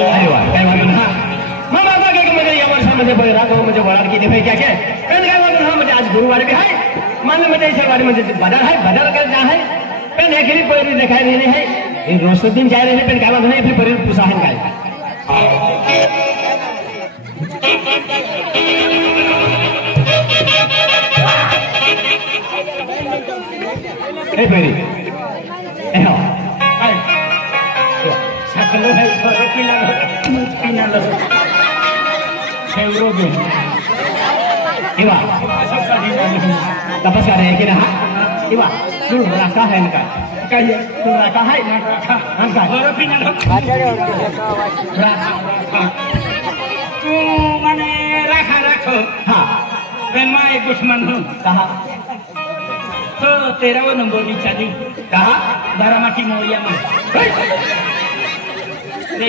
अरे वाह काय वाटून हा मग आता काय म्हणजे या वर्षामध्ये राखो म्हणजे वराड किती भाई क्या क्या पण काय वाटून हा म्हणजे आज गुरुवार भी आहे मान म्हणजे शनिवार म्हणजे बाजार है बाजार का जा है पण एक ही कोई दिखाई नहीं है ये रोज दिन जा रहे हैं पण काय वाटून है फिर परी पुसा है काय ए परी ए हो sakalo hai pinalo seuro be iwa dapat kare kina ha iwa tu raka hai na kai tu raka hai na han kai seuro pinalo raka tu mane rakha rakho ha ben mai dushman hu kaha तो 13 number की चली कहा बारामती मोरिया में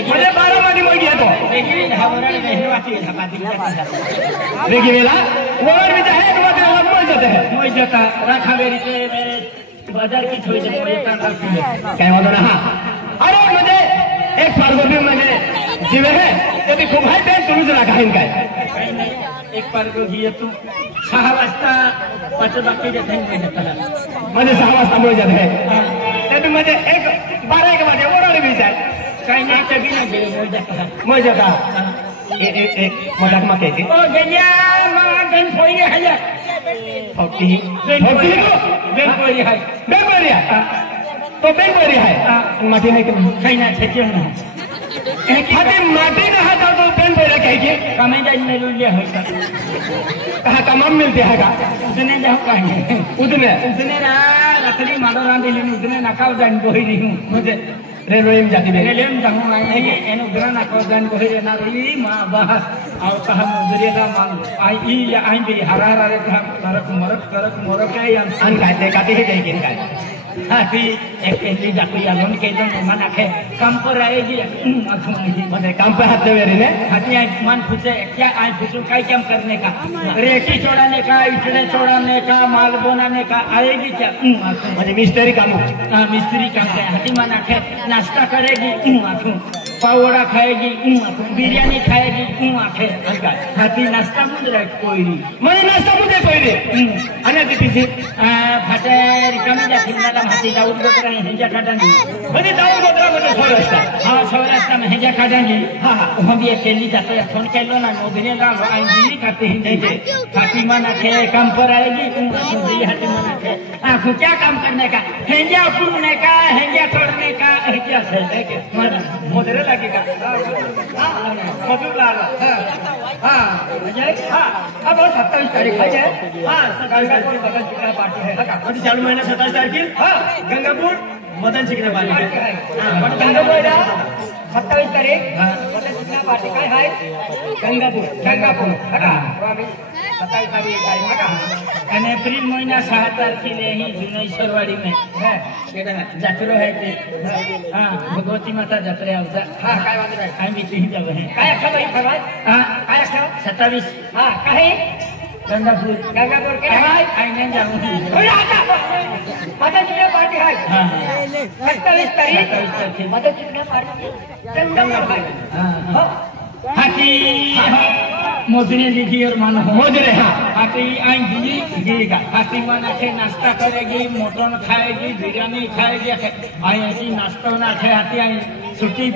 मुझे बारामती मोरिया तो देखिए हमारा रहवाती है देखिए मेरा मोर भी है तो मतलब मोर जाता है मोर जाता रखा मेरी से बाजार की छोड़ दे मोरिया क्या होता ना अरे मुझे एक फार्मर भी मुझे जीवे है यदि खूब है तो तुझे रखा है इनका एक बार को ये तू 6 वाजता 5 बाकी जाते हैं म्हणजे 6 वाजता मुळे जाते हैं तभी मुझे 12 बजे ओरडे भी जाए काही नाही कभी नाही मुळे जाता एक मजाक मा कहते ओ गया गन फोइले हया ओके बेन फोइले है बेन फोइले तो बेन फोइले है माटी नहीं काही नाही छेचे ना खाते माटी ना हाथ तो पेन पे रखे के कमाई जाए में रुलिया होता कहाँ तमाम मिलते हैं का उतने जाओ कहीं उतने ना लकड़ी मारो रांधे लेने उतने नकाव जान बोही रही हूँ मुझे रेलवे में जाती है रेलवे में जाऊँ मैं ये एनो ग्रह नकाव जान बोही रहना रही माँ बाहर और कहाँ मुझे ना मांग आई या आई भी हरा हरा रे कहाँ करक मरक है या अन कहते ही जाएगी इनका हाथी एक पहली जाती है लोन के लोन मन आखे काम पर आएगी मतलब काम पे हाथ दे ने हाथी मन पूछे क्या आज पूछूं क्या काम करने का रेती छोड़ाने का इटने छोड़ाने का माल बनाने का आएगी क्या मतलब मिस्त्री काम मिस्त्री काम है हाथी मन आखे नाश्ता करेगी पावड़ा खाएगी बिरयानी खाएगी आखे हाथी नाश्ता मुझे कोई नहीं मैंने नाश्ता मुझे कोई नहीं अने पीछे फाटे रिकामी जाती मैडम हाथी दाऊद गोत्रा हेंजा काटानी मैंने दाऊद गोत्रा मुझे सौराष्ट्र हाँ सौराष्ट्र में हेंजा काटानी हाँ हम भी अकेली जाते हैं फोन कर लो ना मोदिने ला लो आई दिल्ली खाते हैं नहीं हाथी मन आखे काम पर आएगी हाथी मन आखे आपको क्या काम करने का हेंजा फूलने का हेंजा तोड़ने का क्या है मोदरे लगेगा मधुर लाल हाँ अब 27 तारीख है हाँ गंगापुर मदन चिकना पार्टी है चालू महीना 27 तारीख हाँ गंगापुर मदन चिकना पार्टी गंगापुर 27 तारीख मदन चिकना पार्टी काय है गंगापुर 27 तारीख आणि एप्रिल महिना 6 तारखेला ही जुनेश्वरवाडी में जत्रो है ते हाँ भगवती माता जत्रे आवता हाँ काय वाद आहे आम्ही तिही जाऊ है काय खबर फरवाय हाँ काय खबर 27 हाँ काय गंगापुर काय हाय आई नाही जाऊ मदन चिकना पार्टी है हाँ 27 तारीख मदन चिकना पार्टी गंगापुर हाँ हाथी मोजने दीजिए और मानो मोजने हाँ हाथी आई दीजिएगा हाथी माना के नाश्ता करेगी मटन खाएगी बिरयानी खाएगी आई ऐसी नाश्ता ना खाए हाथी आई छुट्टी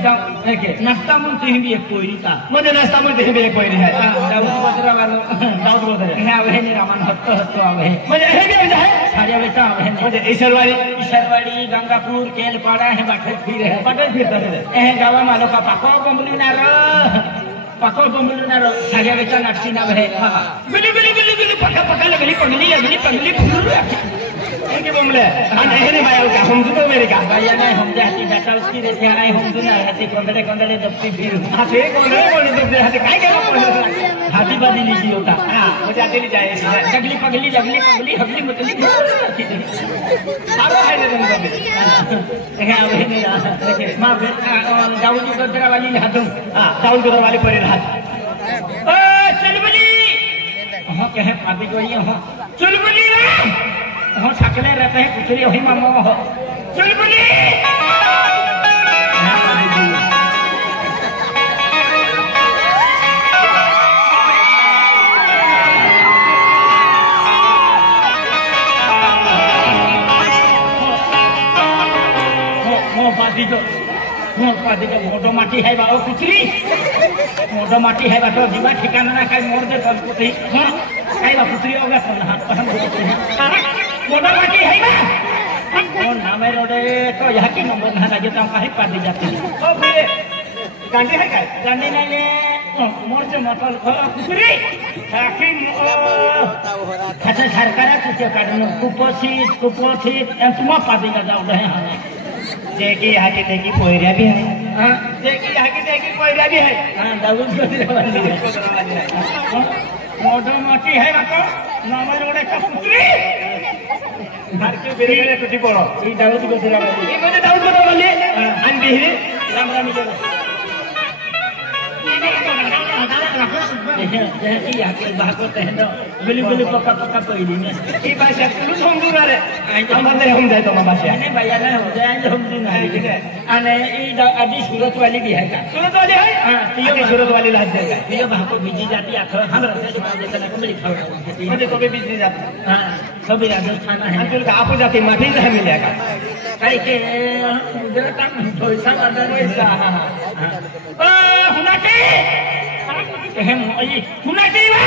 नाश्ता में कहीं भी एक कोई था मुझे नाश्ता में कहीं भी एक कोई है दाऊद गोत्रा वालों दाऊद गोत्रा है आवे नहीं रामन हत्तो आवे मुझे है भी है सारे बेटा आवे मुझे ईश्वरवाड़ी गंगापुर केलपाड़ा है बटल फिर है गावा मालो का पाको बमली ना pakol pembeli naro saya beca naksi na beri beli pakai lagi pembeli ini pembeli anda ini bayar ka home tu Amerika bayar na home jati data uski dete na home tu na hati kondale dapti biru hati kondale dapti hati kai kai hati badi lisi होता हां मुझे आते नहीं जाए जगली पगली हगली मतली सारा है ने तुम है अब है मेरा मां दाऊद गोत्रा वाली हाथों हां दाऊद गोत्रा वाली परे हाथ ओ चुलबुली हो के है पापी कोई हो चुलबुली रे हो सकले रहते हैं कुछ नहीं वही मामा हो चुलबुली पादी को मोटो माटी है बाबा पुत्री मोटो माटी है बाबा जीवा ठिकाना ना कहीं मोड़ दे बल पुत्री कहीं बा पुत्री होगा तो ना पसंद मोटो माटी है ना और नामे रोडे तो यहाँ की नंबर ना लगे तो कहीं पादी जाती है ओ भाई गांधी है क्या गांधी नहीं ले मोड़ से मोटल पुत्री ताकि अच्छा सरकार कुछ काटने कुपोषित तुम पादी का जाओ रहे हैं देखी यहाँ की देखी कोयरिया भी है देखी यहाँ की देखी कोयरिया भी है दाऊद गोदरावाली है मोटो मोटी है बातो नामे रोडे का पुत्री मार के बेरे बेरे टूटी पड़ो ये दाऊद गोदरावाली ये मुझे दाऊद गोदरावाली अन बिहरी राम राम जी देखिए यहाँ के बाको तहनो बिल्कुल पक्का कोई नहीं ये भाषा कुछ हम दूर आ रहे हम अंदर हम जाए तो हम भाषा नहीं भैया ना हो जाए हम दूर नहीं अने ये अभी सूरत वाली भी है क्या सूरत वाली है हाँ ये सूरत वाली लाज देगा ये वहाँ को बिजी जाती है हम रहते हैं जैसा को मेरी खबर मुझे तो भी बिजी जाती हाँ सभी राजस्थान है अंचल का आपको जाती माफी नहीं मिलेगा कहीं के मुझे तक पैसा अंदर पैसा हाँ हाँ होना चाहिए हम ये होना चाहिए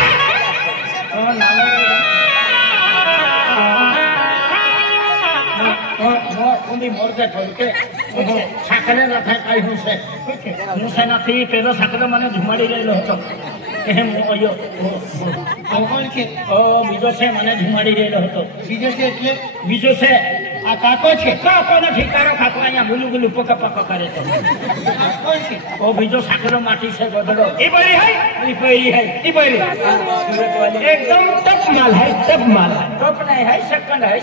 उन्हीं मोर्चे खोल के साकले रखा कहीं मुझसे ना थी पेलो साकले माने झुमाड़ी ले लो तो हम यो कौन के ओ बीजो से माने झुमाड़ी ले लो तो बीजो से आ काको छे काको न ठिकारो काको आया गुलु गुलु पका पका करे तो कौन छे ओ बीजो साकलो माटी से गोदड़ो ई बड़ी है ई बड़ी है ई बड़ी एकदम टप माल है टप नहीं है सेकंड है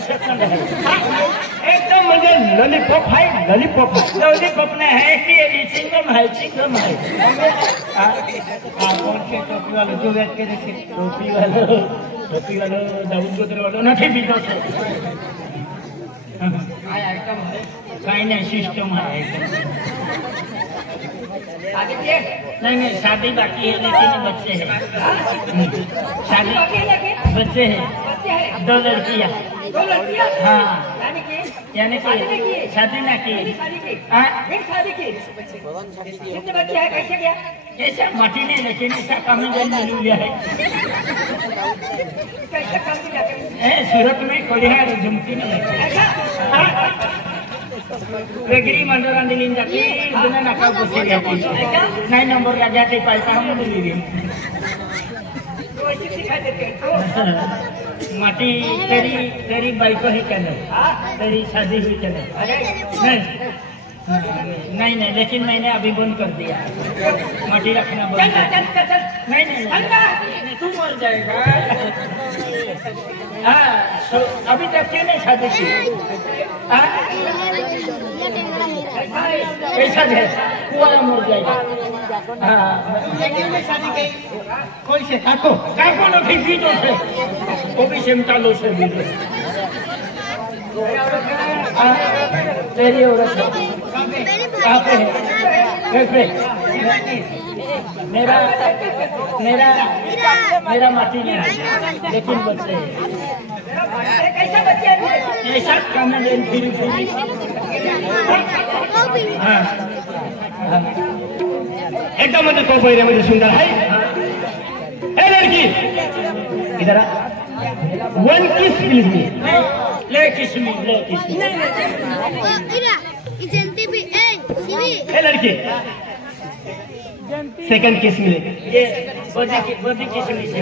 एकदम मुझे लॉलीपॉप है लॉलीपॉप नहीं है कि चिंगम है कौन से टोपी वाले जो बैठ के देखे टोपी वाले दाऊद गोदरावाली नहीं बीजो से आइटम है कहीं नहीं सिस्टम है आगे नहीं शादी बाकी है लेकिन बच्चे हैं शादी बच्चे हैं 2 लड़कियां हाँ यानी कि शादी ना की शादी की कितने बच्चे हैं कैसे गया ऐसा मटी नहीं लेकिन ऐसा कम मिल लिया है सूरत में कोई है झुमकी नहीं वेगरी मंडरान दिलीन जाती दुनिया नका बसे जाती 9 नंबर का जाती पाइपा हम दिली माटी तेरी बाइक ही कहने तेरी शादी हुई कहने नहीं लेकिन मैंने अभी बंद कर दिया माटी रखना बंद नहीं तू मर जाएगा हाँ अभी तक क्यों नहीं शादी की ऐसा है पूरा मर जाएगा हाँ शादी की कोई से काको नहीं बीजो से वो भी सिमटा लो से बीजो तेरी औरत कहाँ पे है मेरा माटी नहीं है लेकिन बच्चे ऐसा कम फिर हाँ एकदम मुझे तो मुझे सुंदर है लड़की इधर 1 kiss please me ले किस लड़की सेकंड किस मिले ये बड़ी किस मिले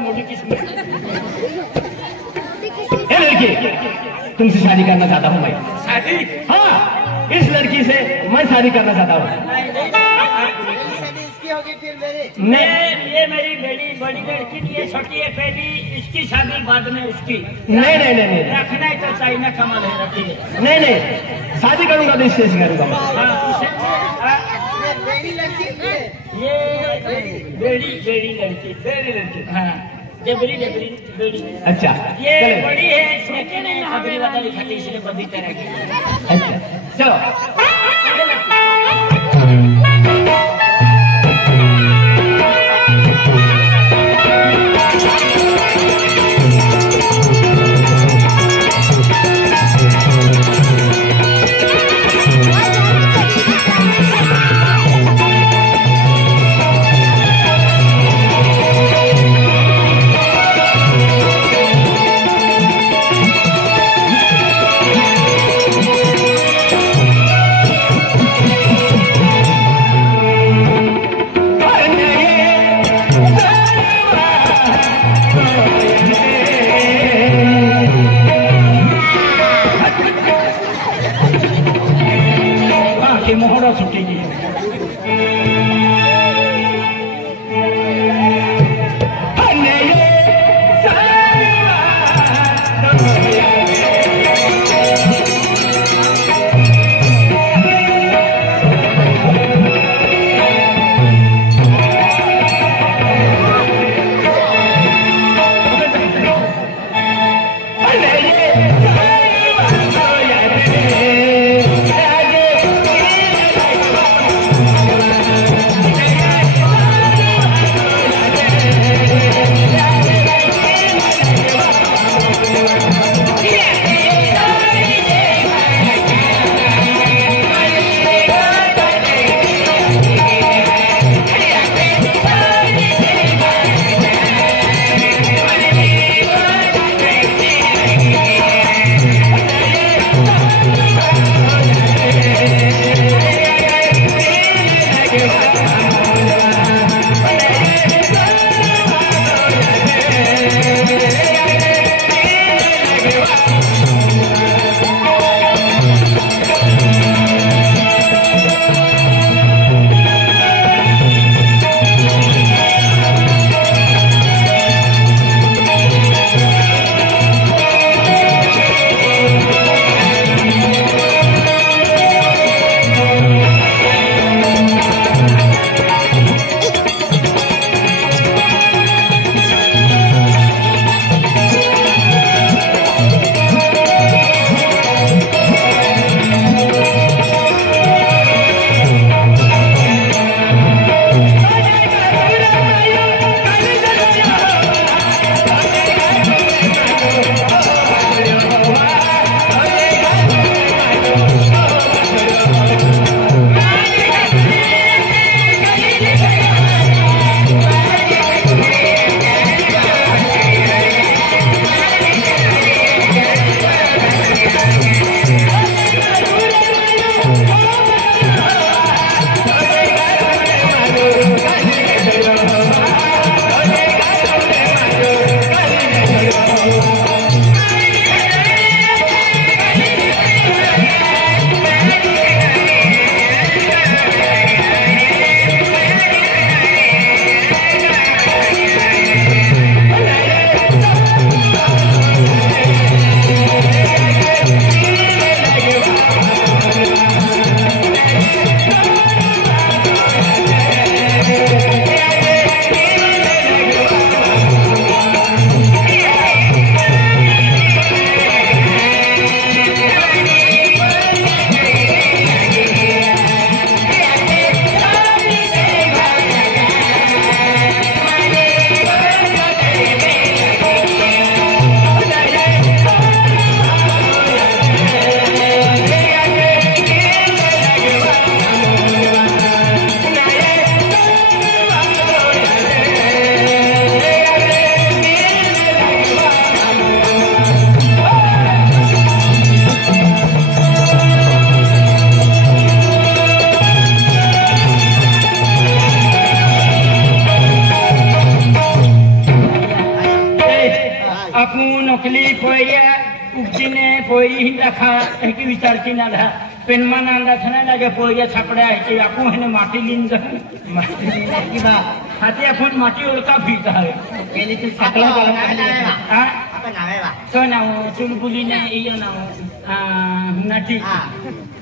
मोटी किस मिले लड़की तुमसे शादी करना चाहता हूँ मैं शादी हाँ इस लड़की से मैं शादी करना चाहता हूँ ये मेरी बड़ी लड़की ये छोटी है पहली इसकी शादी बाद में उसकी नहीं रखना है तो चाइना कमाल है रखी नहीं शादी करूंगा तो इससे करूंगा ये बेड़ी लड़की हाँ डेबरी अच्छा ये बड़ी है लेकिन अगली वाला लिखाती इसलिए बड़ी तरह की अच्छा चलो Aku nokli poya ukjine poi hinda khaeki vichar ki na dha penman anda thana lage poya chapda ki aku hene mati lin da mati ki ba hati apun mati ulka phita hai pele tu sakla ha apa nama ba so na chulbuli na iya na nati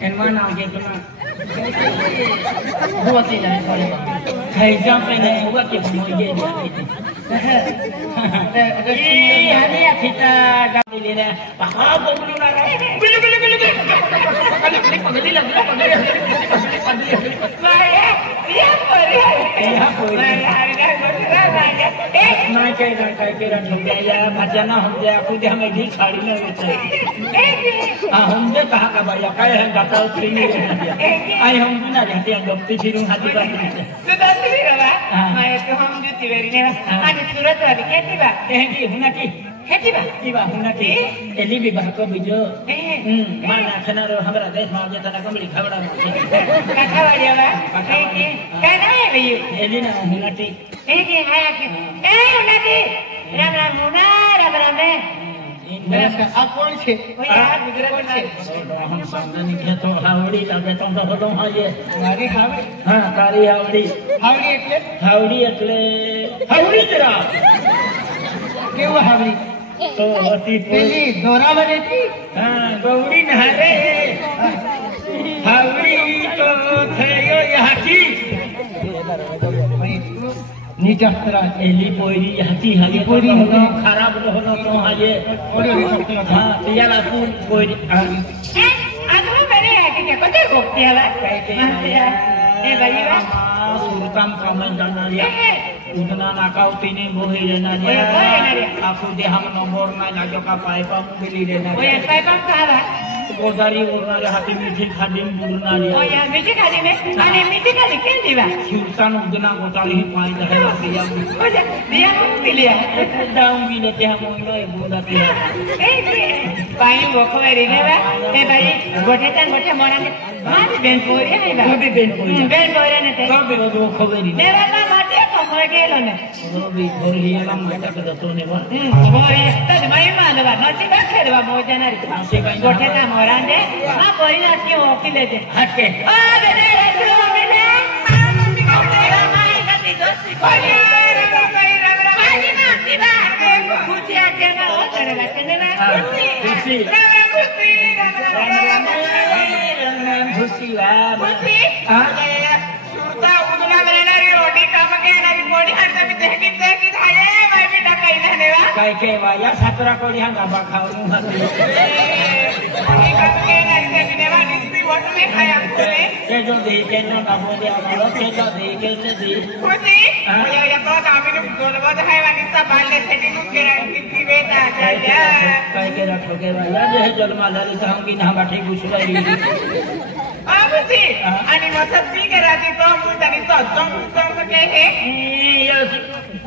enman na ke tuna buat ini pare khai jam pe ne huwa ke moye ini ya kita dapat lihat bahwa belum ada belum surat tadi ketiba, ketiba, hunati, ini bibah ko bijo, mana senaro hamra des mau jata nak beli khabra, khabra dia ba, kana bijo, ini na hunati, hunati, ram ram muna, ram ram me, आप कौन छे? हम समझने के तो हावड़ी लगे तो हम हाँ ये हमारी हावड़ी हाँ कारी हावड़ी हावड़ी तेरा क्यों हावड़ी तो होती पहली दोरा बने थी हाँ गौरी नहारे हावड़ी तो थे यो यहाँ की नीचा तरह एली पोरी हती हली पोरी होनो खराब होनो तो आये हां तियाला पोरी आदमी मेरे आके क्या कोते गोप्तिया बा ए भाई बा काम काम जाना लिया उतना नाकाउ तीनी बोही लेना लिया आपको दे हम नंबर ना लागो का पाइपा मिली लेना ओए पाइपा कहां बा गोदारी उड़ना रे हाथी मीठी खादी में बुड़ना रे ओ यार मीठी खादी में माने मीठी खादी के दीवा सुल्तान उगना गोदारी ही पानी रहे दिया ओ दिया मिलिया डाउन भी लेते हम लोग बोलते हैं पानी बोको रे बा ए भाई गोटे मोरा ने मां बेन कोरे है बा बेन कोरे ने ते सब वो खबरी ने बाबा माटे कमर गेलो ने वो भी गोरी हम मटा के तो ने बा गोरे तद मई मानवा नसी का खेलवा मोजना रे गोटे ता मोरांडे हां कोई ना क्यों ओकिले दे हटके आ दे रे सुमिले आनंद कोटेरा माई गति दोस्ती कोई पानी मारती बा कुछ आके ना हो करे लगने ना खुशी खुशी हां सुरता उगला मेरे रे रोटी काम के ना कोडी हटता भी देखी धाये मैं भी डकाई ने वा काय के वाया सातरा कोडी हां गाबा खाऊ हाती ये जो दे के ना काबो दे आलो के जो दे के से दे खुशी ये या तो आमी ने बोलबो तो है वाली सब बाले सेटिंग के की बेटा क्या काय के रखो के वाला जे जन्मा लाली तो हम की ना बाठी घुसलाई आ खुशी आणि मतलब सी के राती तो मुतनी तो जम के है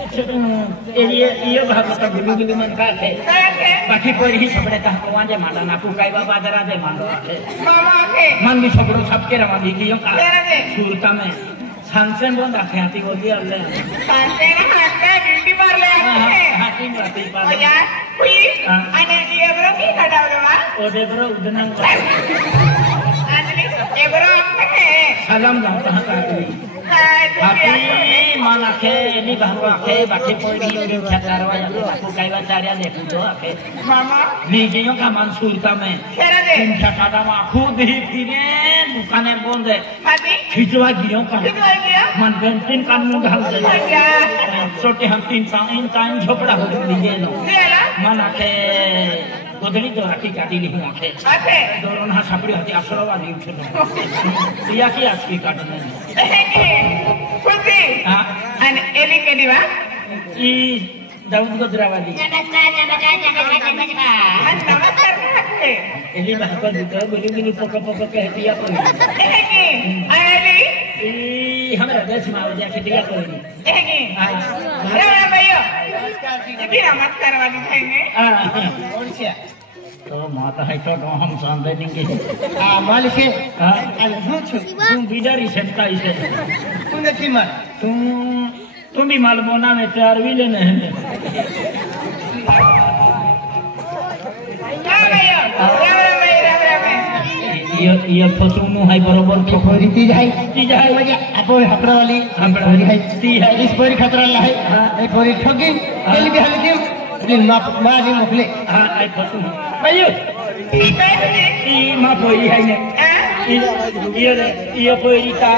ये भागवत गुलु मन का है बाकी कोई ही सबरे ता को वाजे माला ना पुकाई बाबा जरा दे मान मामा के मन भी सबरो छपके रमा दी दियो का सुरता में सांसे बोल रखे हाथी बोली अल्लाह सांसे ना हाथे ब्यूटी पार्लर हाथी ब्यूटी पार्लर ओ यार कोई अने ये ब्रो की कटावलो वा ओ दे ब्रो उदना आदमी ये ब्रो है सलाम जाओ कहां का हाथी माना के नि bahwa ke baki poin ni khatarwa ya aku kaiwa carya देखू तो आके मामा लीजियो का मंसूर का मैं तुम ठकादा मा खुद ही फिरे दुकाने बंद है हाथी खिचवा गियो का मन बेंटिन का मुंह ढाल दे छोटे हम तीन टाइम झोपड़ा हो लीजिए लो माना के गोदरी तो हाथी काटी ली आके दोनों हाथ छपड़ी हाथी आसरवा दी उठलो दिया की आसकी काटने खुशी हां अन एली के दीवा ई दाऊद गोदरावाली नमस्कार एली बाहर दूसरा बोली पको कहतिया कोई एली ई हमरा देश में आवे जाके दिया कोई हां अरे भैया नमस्कार जी भी नमस्कार वाली भाई ने कौन से तो माता है तो हम सांदे देंगे माल से हां तुम बिदारी सेंटा इसे तुम की माल तुम भी माल बोना में तैयार भी लेने हैं ये फसुनु है बरोबर ये पोरी ती जाए म्हणजे आपण हपरा वाली पोरी है ती है इस पोरी खतरा है ये पोरी ठगी केली भी हालती दिन माली मोकले हां आई फसुनु भाई ई मा पोरी है ने ये पोरी का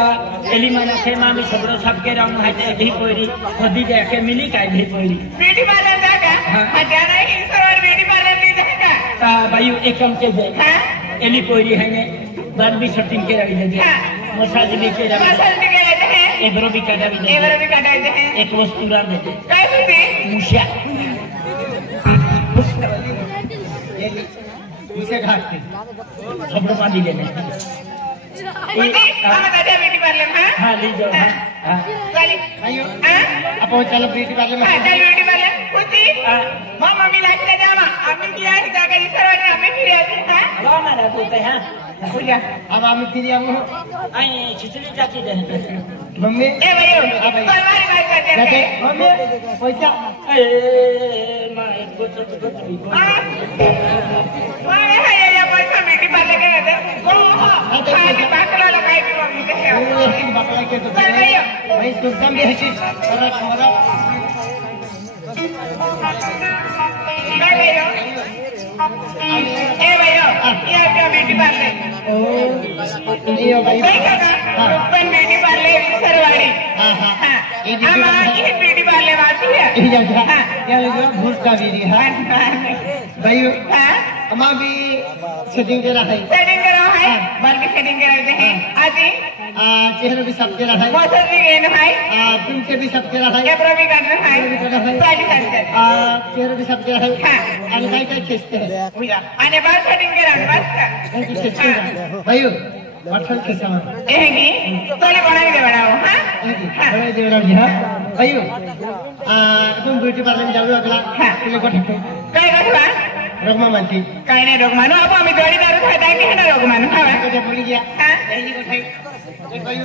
एली माना से मामी सबरो सबके राम है ते भी पोरी खुदी दे के मिली का भी पोरी ब्यूटी पार्लर जागा हां जाना है सर ब्यूटी पार्लर नहीं जाएगा ता भाई एकम के दे हां एली पोरी है ने बार भी शूटिंग के रही दे मसाज भी के रही मसाज भी के रहते हैं एवरो भी काटा भी एवरो भी काटा देते हैं एक वस्तु रा देते कैसे भी मुशिया इसे घाट के सबरो पानी लेने कुटी हम दादा ब्यूटी पार्लर हां हां ले जाओ हां चली आयो हां आपण चलो ब्यूटी पार्लर में हां चल ब्यूटी पार्लर कुटी मामा मिला के जावा आम्ही किया है जागा इसरवाने आम्ही फिर आते हां हवा मारा तो है हां पूजा अब आम्ही तिरी आमु आई खिचड़ी चाची दे मम्मी ए भाई तुम्हारी बात करते जाते हैं मम्मी पैसा ए माय कुछ वाले है ये पैसा ब्यूटी पार्लर के रहते वो खाली बाकला लगाई भी मम्मी के है बाकला के तो चल भैया भाई सुल्तान भी है कि और हमारा ए भैया ये क्या ब्यूटी पार्लर ओ ये भाई ओपन ब्यूटी पार्लर सरवाड़ी हां हां ये ब्यूटी पार्लर वाली है ये जा क्या लगा भूस का भी हां भाई हां अम्मा भी सेटिंग करा है सेटिंग करा है बाल की सेटिंग कराते हैं आजी चेहरा भी सब करा है मौसम भी गेन है तुमसे भी सब करा है कैमरा भी करना है साड़ी करते चेहरा भी सब करा है हां आणि काय काय खिचते हैं पूजा आणि बाल सेटिंग करा बस का भाई वाटल के सामान एगी तोले बनाई दे बनाओ हां बड़े देवरा जी हां भाई तुम ब्यूटी पार्लर में जाओ अगला तुले को ठके काय करवा रगमा मानती काय नाही रोग मानू आपण आम्ही जोडीदार खात आहे की ना रोग मानू हा तो बोली गया हां यही को ठाई एक भाई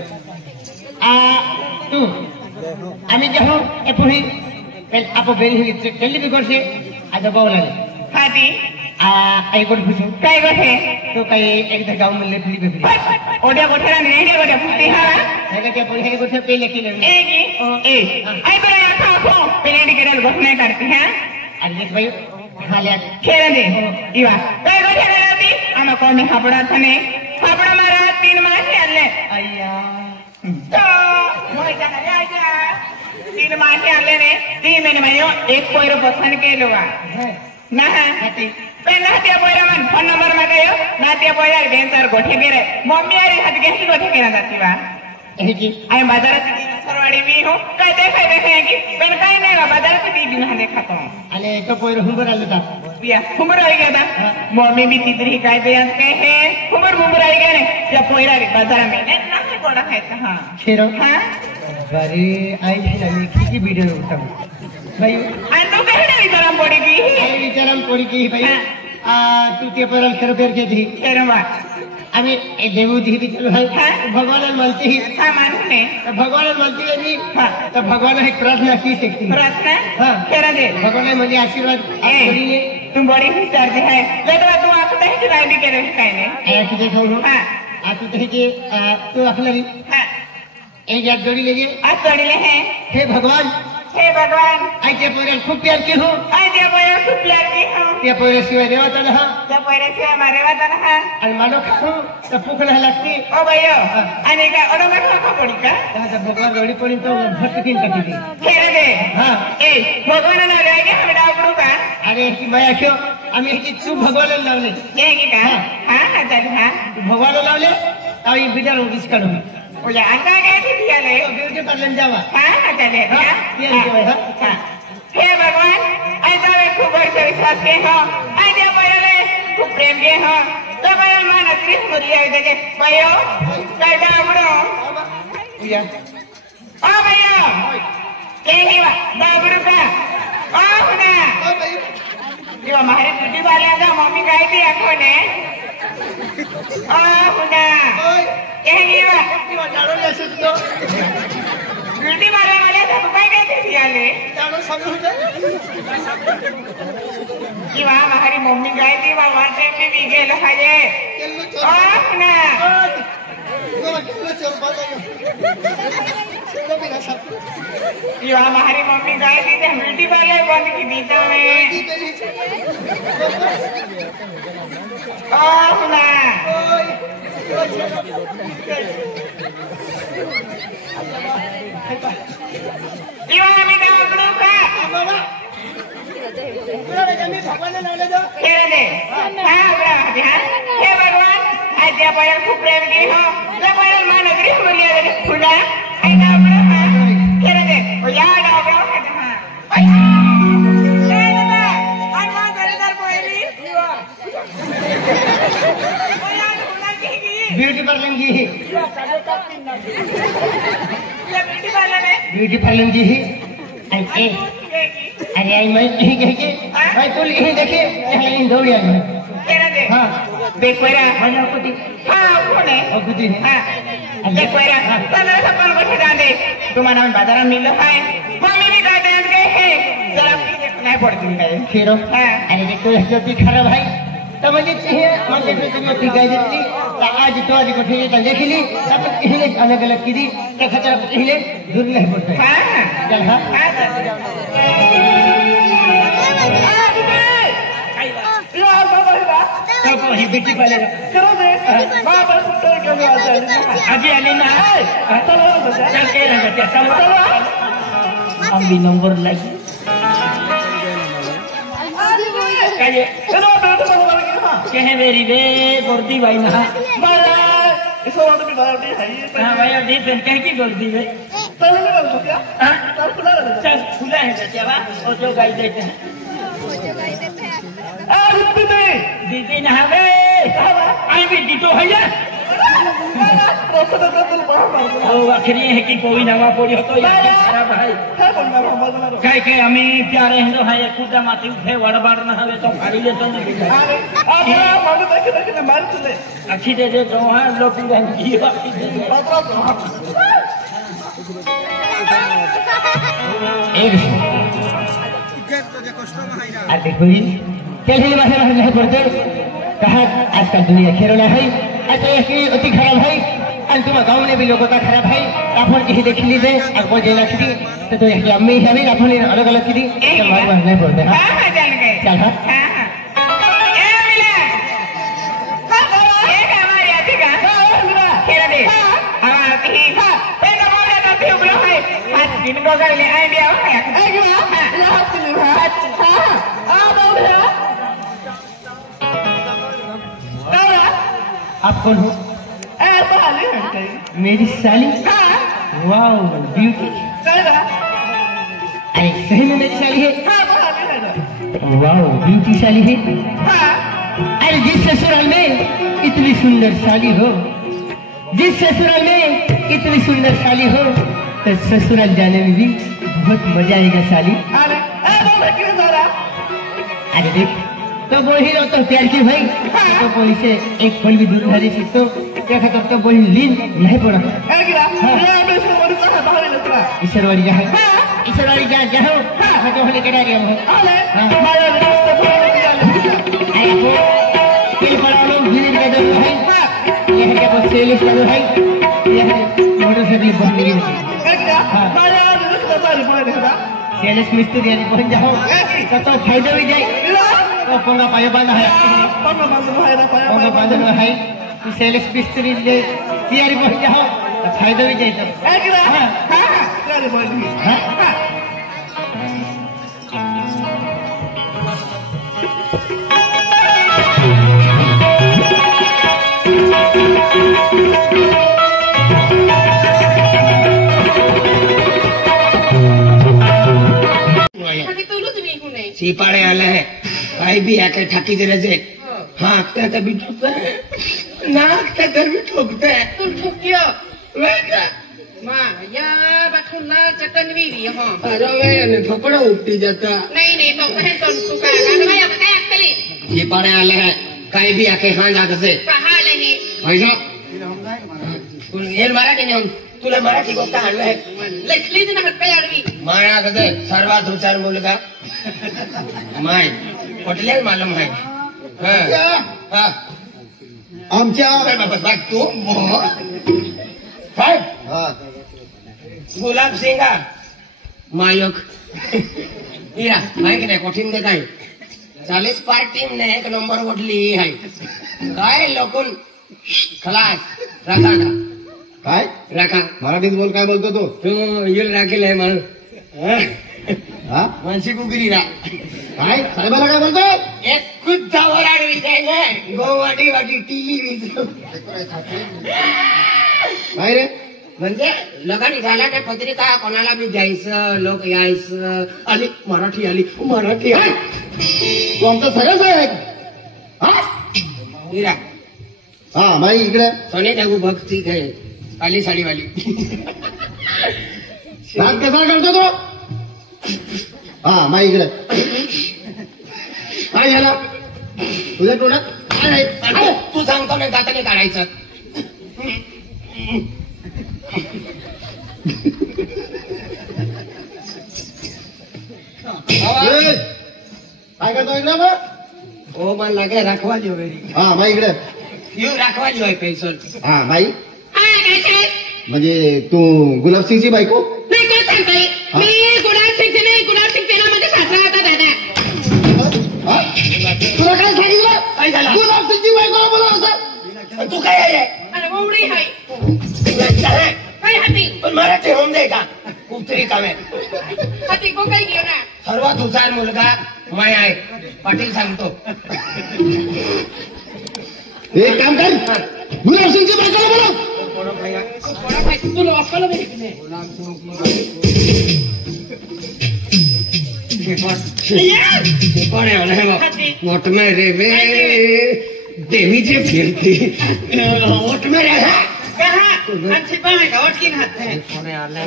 तू আমি যখন এপহি আপো বেরি হই টেলিভিশন से आज बावला हाती आई कोट खुशी काय गोठे तो काही एकदा गाव म्हणले फिरी फिरी ओड्या गोठेला नेड्या गोठ्या फुटी हा हे क्या बोल हे गोठे पे लेके ले एगी ए आई बरे आखा खो पेलेडी केरल गोठने करती है आणि देख भाई खाल्या खेळ दे इवा काय गोठे कराती आमा कोणी हापडा थने हापडा मारा 3 मासे आले अय्या तो मोय जाना राजा 3 मासे आले ने 3 महिने मायो एक पोयरो पसंद केलो वा ना हाती पे नात्या पोयरा मन फोन नंबर मा गयो नात्या पोयरा बेंचार गोठे गेरे मम्मी आरी हात गेसी गोठे केला जाती वा हे की आई बाजारात सरवाडी मी हो काय देखाय की पण काय नाही बा बाजारात ती दिन हा देखातो आणि तो पोयर हुंबर आले ता पिया हुंबर आई गेदा मम्मी भी तितरी काय बयान काय है हुंबर आई गेले त्या पोयरा रे बाजारा में नाही कोडा खायचा हां शेरो हां बरे आई झाली की वीडियो उठम भाई आणि तू काय नाही विचारम पडी की आई विचारम पडी की भाई तू ते परल खरबेर के दी शेरवा आम्ही देवू दी भी चलो है भगवान मानते ही हां मानते भगवान मानते है जी तो भगवान एक प्रार्थना की सकती है प्रार्थना हां केरा दे भगवान म्हणजे आशीर्वाद आप करिए तुम बड़ी विचार दे है लेकिन तू आप नहीं की राय भी करे काय ने ऐसे देखो हां आप तो के तो अखलरी हां एक याद जोड़ी लेंगे आज जोड़ी ले हैं हे भगवान आई ते पोरे खूप प्यार की हो आई ते पोरे खूप प्यार की हो ते पोरे शिवाय देवाचा ना त्या पोरे शिवाय मारे वाचा ना आणि मानो खाऊ तर भूक नाही लागती ओ भैया आणि काय ऑटोमॅटिक खा पडी का आता भगवान रडी पडी तो भटकीन टाकी खेळ दे हां ए भगवान ना रे की हम डावडू का अरे की माया क्यों आम्ही की तू भगवानला लावले ये की का हां चल हां भगवानला लावले आई बिचार उगीच काढून ओया अंका काय ती आले ब्यूटी पार्लर जावा हां चले हां हे भगवान आई तारे खूप विश्वास के हो आई दे पहिले खूप प्रेम के हो तो काय मान अत्री मुरिया दे भयो काय डावडू या ओ भैया के ही वा डावडू का ओ ना ओ भाई ये हमारे ब्यूटी वाले का मम्मी गाय थी आंखों ने हुना ये वा जानो जैसे तो ब्यूटी वाले सब काय कहते थे याले जानो सब होते कि वहाँ हमारी मम्मी गाय थी वहाँ वाटे में भी गेल है ना यो हमारी मम्मी गई थी तो ब्यूटी पार्लर बंद की दी तो मैं ना यो हमें क्या करो का हे भगवान आज आपण खूप प्रेम केली हो आपण मानगरी बोलली फुला आई ना आपण केले दे ओ या डाबरा ब्यूटी पार्लर जी ब्यूटी पार्लर जी अरे आई मैं यही कह के भाई तो यही देखे यही दौड़ आई हाँ बेकोरा मैंने कुछ हाँ कौन है और कुछ हाँ बेकोरा चलो सब कौन को ठिकान दे तुम्हारा हम बाजार में मिल रहा है मम्मी भी कहते हैं कि हे जरा नहीं पड़ती है खेरो अरे देखो जो खराब भाई तो मुझे चाहिए मुझे तो दिखाई देती आज तो आज को ठीक है देखिली तब हिले अलग अलग की दी तो खतरा हिले दूर नहीं पड़ता हाँ चल हाँ तो ही बेटी पालेगा करो दे मां पर तो क्यों आता है अभी आने ना चलो चल के ना बेटा चलो हम भी नंबर लगी कहिए चलो बेटा तो बोलो कहे मेरी वे गोरदी भाई ना मारा इसको वाला भी बाहर दे है हां भाई अब देख कह की गोरदी वे चलो ना तो क्या हां चल खुला रहे चल खुला है बेटा बा और जो गाई देते हैं दीदी नहावे आई भी दीदो है या ओ आखिरी है कि कोई नवा पड़ी हो तो ये खराब है कह के हमें प्यारे हैं तो है कूटा माटी उठे वड़बाड़ न हवे तो फाड़ी ले तो नहीं अच्छी दे दे जो है लोटी बहन की अच्छी दे दे एक अरे कोई कैसे बाहर बाहर नहीं पड़ते कहा आजकल दुनिया खेलना है ऐसे ऐसी अति खराब है अंतिम गांव में भी लोगों का खराब है अपन कहीं देख लीजिए और बोल देना कि तो ये अम्मी है भी अपन अलग अलग की चल बाहर बाहर नहीं पड़ते हां हां जान गए चल हां ए मिला एक हमारी आती का खेल दे हमारा ही पहले बोला था भी उगलो है आज दिन को कर ले आई दिया है एक हां लाहौर से हां आ बोला आप कौन हो मेरी साली वाओ ब्यूटी अरे सही में मेरी साली है वाओ ब्यूटी साली है अरे जिस ससुराल में इतनी सुंदर साली हो जिस ससुराल में इतनी सुंदर साली हो तो ससुराल जाने में भी बहुत मजा आएगा साली अरे देख तो वही रहो तो प्यार की भाई तो वही से एक पल भी दूर धरी तो देखा तो वही लीन नहीं पड़ा ईश्वरवाड़ी जहाँ ईश्वरवाड़ी जहाँ जाओ मैं तो होले करा गया हूँ तेरे पर लोग धीरे का जो है यह क्या वो सेलिस का जो है यह मोटरसाइकिल बंद नहीं होती सेलिस मिस्त्री यानी पहुंच जाओ तो फायदा भी जाए तो पंगा पाया बांधा है पंगा बांधा है तो सेल्स मिस्त्री ले तैयारी पहुंच जाओ फायदा भी जाए तो सीपाड़े आले है भाई भी आके ठाकी दे रहे हाँ तभी ठोकता है नाक तभी ठोकता है तुम ठोक क्यों मैं क्या माँ या बठुना चटन भी दी हो अरे मैं थोपड़ा उपटी जाता नहीं तो कहे तो तू का गाना भाई अब क्या अकली सीपाड़े आले है कहीं भी आके हाँ जाकर से कहाँ नहीं भाई ये मराठी नहीं तुला मराठी को कहा है लेखली दिन हट पे आडवी माया कसे सर्वात उच्चार मुलगा माय पटले मालूम है हाँ हाँ आमच्या तू काय हा गुलाब सिंगा मायक इरा माहिती नाही कठीण ते काय 40 पार्टी ने एक नंबर ओढली आहे काय लोकून खलास राखा का काय राखा मराठीत बोल काय बोलतो तो तू येल राखेल आहे म्हणून हा मानसी कुकरी रा काय साहेबाला काय बोलतो एक कुत्तावर आडवी जायचं गोवाटी वाटी टीव्ही काय रे म्हणजे लग्न झाला त्या पत्रिका कोणाला बी द्यायचं लोक यायचं आली मराठी आली मराठी आली तू आमचा सगळ्याच आहे हा हिरा हा बाई इकडे सोने टाकू बघ ठीक आहे काली साडीवाली दात कसा करतो तो हा बाई इकडे काय झाला तुझ्या तोंडात काय आहे? अरे, तू सांगतो ना दाताने काढायचं ए, काय करतो इकडे मग हो मला लागे राखवाली वगैरे हा बाई इकडे येऊ राखवाली होय पैसल हा बाई म्हणजे तू गुलाबसिंगची बायको नाही कोण सांगताय मी गुलाब सिंगचे नाही गुलाब सिंगचे ना माझा सासरा होता दादा हा? तुला काय सांगितलं काय झालं? गुलाबसिंगची बायकोला बोला असं तू काय आहे अरे मोवडी हाय लज्जा आहे? काय हाती पण मराठी होऊन दे का कुत्री कामे हाती को काही घेऊ ना सर्वात हुशार मुलगा माय आहे पाटील सांगतो एक काम कर गुलाबसिंगची बायकोला बोला तुला वापरलं नाही कोण आहे वोट में रे वे देवीचे फिरती वोट में रे कहा अच्छी पाने का वट किन हाथ है कोणे आले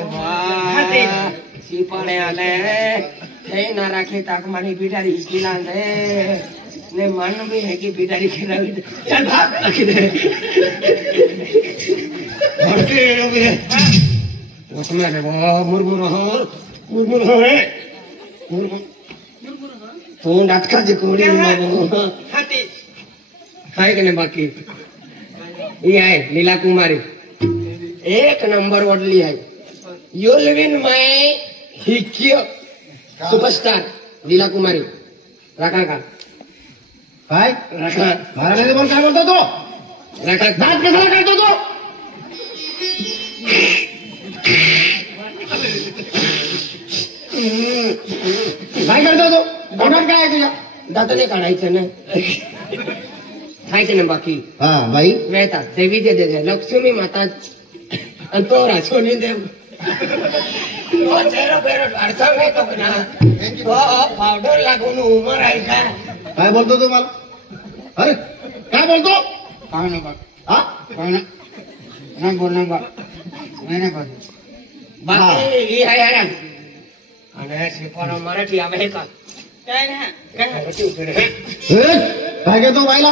शिपाणे आले हे ना राखे ताक मानी बिटारी हिचकिला दे ने मन भी है कि बिटारी खिलावी दे चल भाग रखी दे भड़के लोगे वोट में रे मुरमुर हो रे मुरमुर तोंड अटकाची कोडी हाती आहे की नाही बाकी ही आहे लीला कुमारी एक नंबर वडली आहे योलविन माय हिक्य सुपरस्टार लीला कुमारी राखा का काय राखा मराठीत बोल काय बोलतो तो राखा दात कसा करतो तो काय करतो तो तोंडात काय आहे तुझ्या दाताने काढायचं ना खायचं ना बाकी हा बाई वेळता देवीचे दे लक्ष्मी माता आणि तो रासोनी देव चेहरा पेरट अडचण नाही तो ना पावडर लागून उमर आहे का काय बोलतो तू मला अरे काय बोलतो काय ना बा हा काय ना नाही बोलणार बा नाही बोल बाकी ही आहे यार आणि शिकवणं मराठी आहे का काय ना काय ए, काय करतो बाईला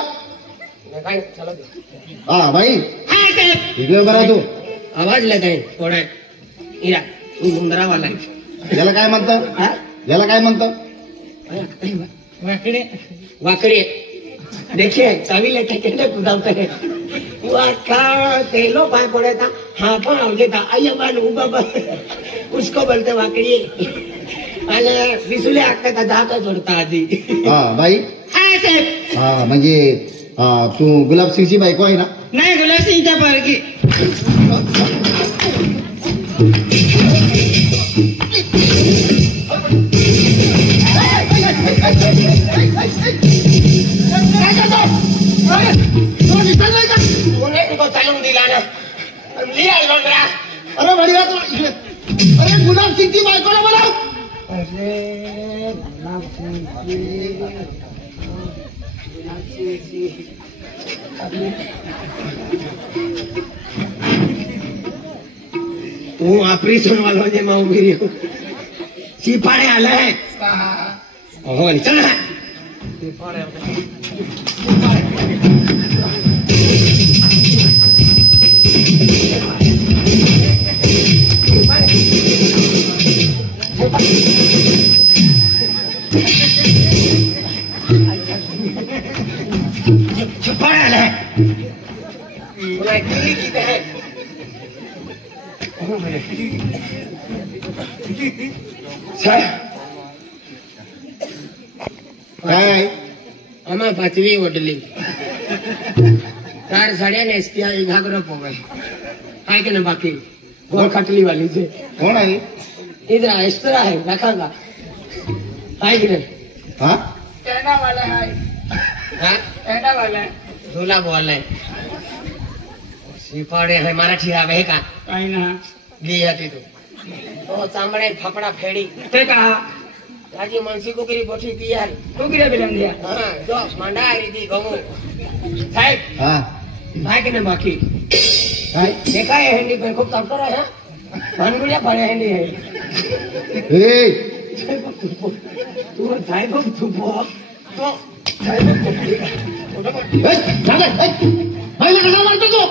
काय चला हा बाई हाय साहेब इकडे बरा तू आवाज लग आहे थोडा इरा तू मुंदरावाला याला काय म्हणतं हा याला काय म्हणतं वाकडे वाकड़ी देखिए चावी लेके कहने कुदाते हैं वाका तेलो पाए पड़े था हाँ पण आवजे था आइए बान बाबा उसको बोलते वाकड़ी अरे विसुले आगता था जाता जोड़ता आधी हा बाई हाय साहेब हा म्हणजे तू गुलाबसिंगची बायको आहे ना नाही गुलाब सिंगच्या पारगी तूने इनको चालून दिला ना लिया लोंडरा अरे बढिया तू इकडे अरे गुलाबसिंगची बायकोला बोला अरे तू ऑपरेशन वाला जे माऊ गिरी चिपाडे आलाय हो चल ना छुपाया है मैं दिल्ली की है काय आम्हा पाचवी ओढली 4 साड्या नेसत्या घागरा पोगाय काय के ना बाकी गोल खटली वाली से कौन आई इधर एक्स्ट्रा है रखांगा है कि नहीं हाँ कहना वाला है हाँ कहना वाला है झूला बोल रहे सिपाड़े है मराठी आवे का काही ना ली હતી તું તો ચામડે ફફડા ફેડી ते कहा તાજી માનસી કોકરી બોઠી તૈયાર तू किती बिलम दिया હા જો મંડા આવી દી ગમો સાહેબ हाँ ભાઈ કે ને બાકી काय देखा है हिंदी पे खूब तब रहा है भानगुड़िया पड़े हिंदी है ए तू साहेब को तू तो साहेब को भाई भाई कसा मारतो तू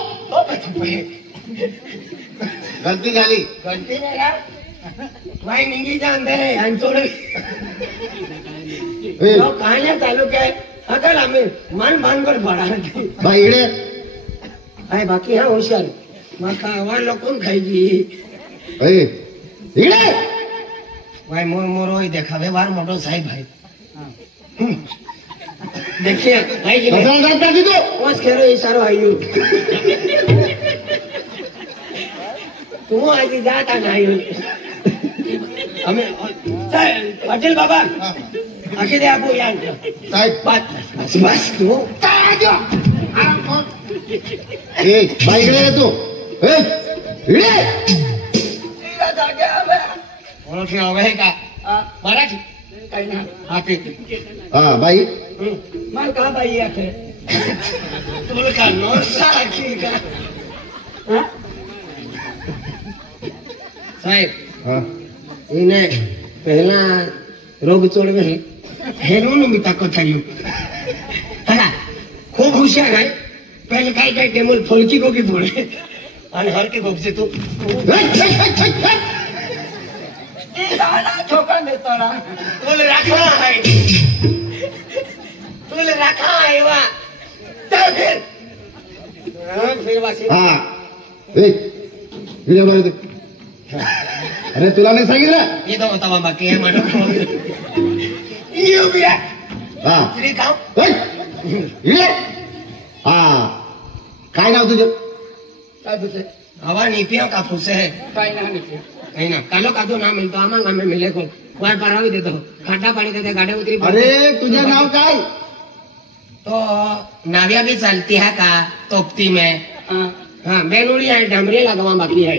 गलती झाली गलती नहीं यार भाई निंगी जानते हैं अंचोड़ ए तो कहानियां चालू क्या है अकल हमें मन भान कर पड़ा भाई इकडे भाई बाकी है होशियार माका आवाज लोग कौन खाएगी ए इकडे भाई मोर मोर वही देखा व्यवहार मोटो साहिब भाई देखिए भाई की कसा जात टाकी तू बस खेरो इशारो आयु तू आज जाता नहीं हमें पटेल बाबा अकेले आपको याद साहेब बात बस तू ए भाई इकडे ये तू ए इकडे ओळखी हवे का मराठी काही ना हाती हाँ भाई माल कहा भाई आखे तुल का नोसा रखी का साहेब हाँ इन्हें पहला रोग चोड़वे है हेरोन भी ताकत था यू हाँ खूब होशियार है पहले काय काय टेबल फलकी को की फोड़े आणि हर के गोप से तो ठोका देतो ना तुल रखा है तुल रखा है वा चल फिर वासी हाँ ए इकडे बरं ते. अरे तुला नाही सांगितलं ये तो बतावा बाकी है मानो ये भी है हाँ तेरी काम ए, इकडे हाँ काय नाव तुझं काय दुसरे हवा नीपियों का फुसे है काही ना नाही नहीं ना कालो का तो ना मिलता आमांगा में मिले को वार पारावी देतो खाटा पाणी देते गाडे उतरी अरे तुझं नाव काय तो नाविया भी चलती है का तोपती में हाँ हाँ बेनुड़ी है डमरी लगवा बाकी है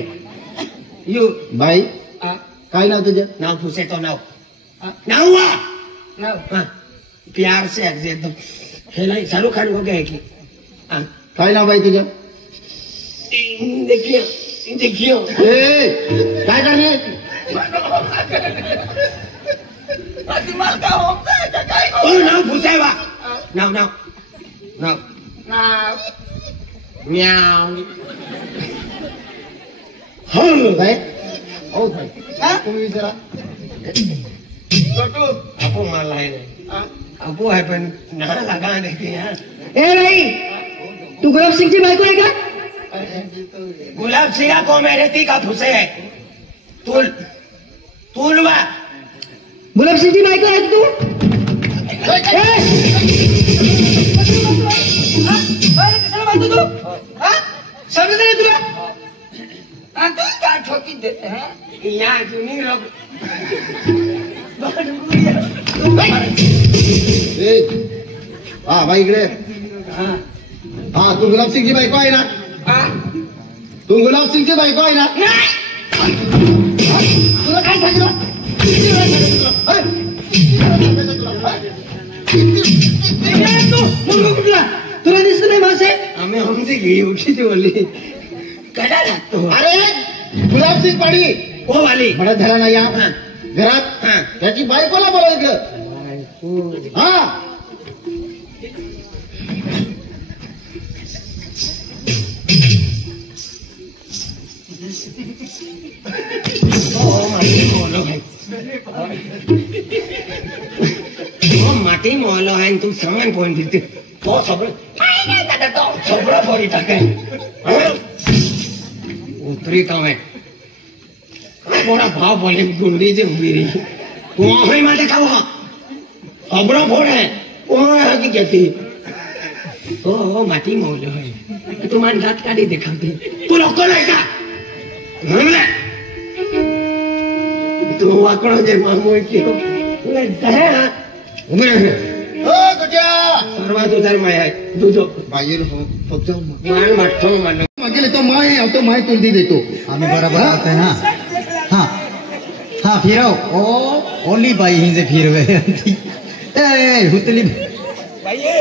यू बाई हाँ काय नाव तुझं नाव फुसे तो नाव हाँ नाव हुआ ना हाँ प्यार से एकदम हेला शाहरुख खान को क्या है कि हाँ काय नाव बाई तुझं देखियो देखियो ए काय करणे माल का होता है काय ओ नाव फुसे वा नाव नाव नाव ना म्याव साहेब हो साहेब हाँ तुम्ही विचारा छोटू आपको माल है हाँ आपको है पर ना लगा देती है ए भाई तू गुलाब सिंगची बायको आहे का गुलाब सिंह को मेरे ती का फुसे है तुल तुलवा गुलाब सिंगची बायको आहे तू अरे कशाला मारतो तू हाँ समझ नहीं तुला हाँ तू क्या ठोकी देते हैं यहाँ जुनी लोग ए हा बाई इकडे हाँ हा तू गुलाब सिंगची बायको आहे ना हाँ तू गुलाब सिंगची बायको आहे ना तुला काय सांगितलं अरे तू मुलगा कुठला तुला दिसत नाही मासे हमें हमसे घी उठी थी बोली कड़ा लागतो अरे गुलाब सिंग पाडी वो वाली म्हणत झाला ना या हाँ घरात हाँ त्याची बायकोला बोला इकडं हा माटी मोहलो है आणि तू सामान पोहून दिसते तो सगळं सगळं फोडी टाके उतरी का मैं मोरा भाव बोले गुंडी जे उभी रही वहाँ माटे का वहाँ सगळं फोड है वहाँ की कहती ओ माटी मौल्य है तू मान दात काढी दिखाते तू लोक नाही का तू वाकडो जे मामोय की सर्वात उधार माय आहे तुझो बाहेर फक्त मान वाटतो मान मागे तो माय तुंदी देतो आम्ही बरोबर आहोत ना. हाँ हाँ फिरव ओ ओली बाई हिंजे फिरवे ए हुतली भाई ये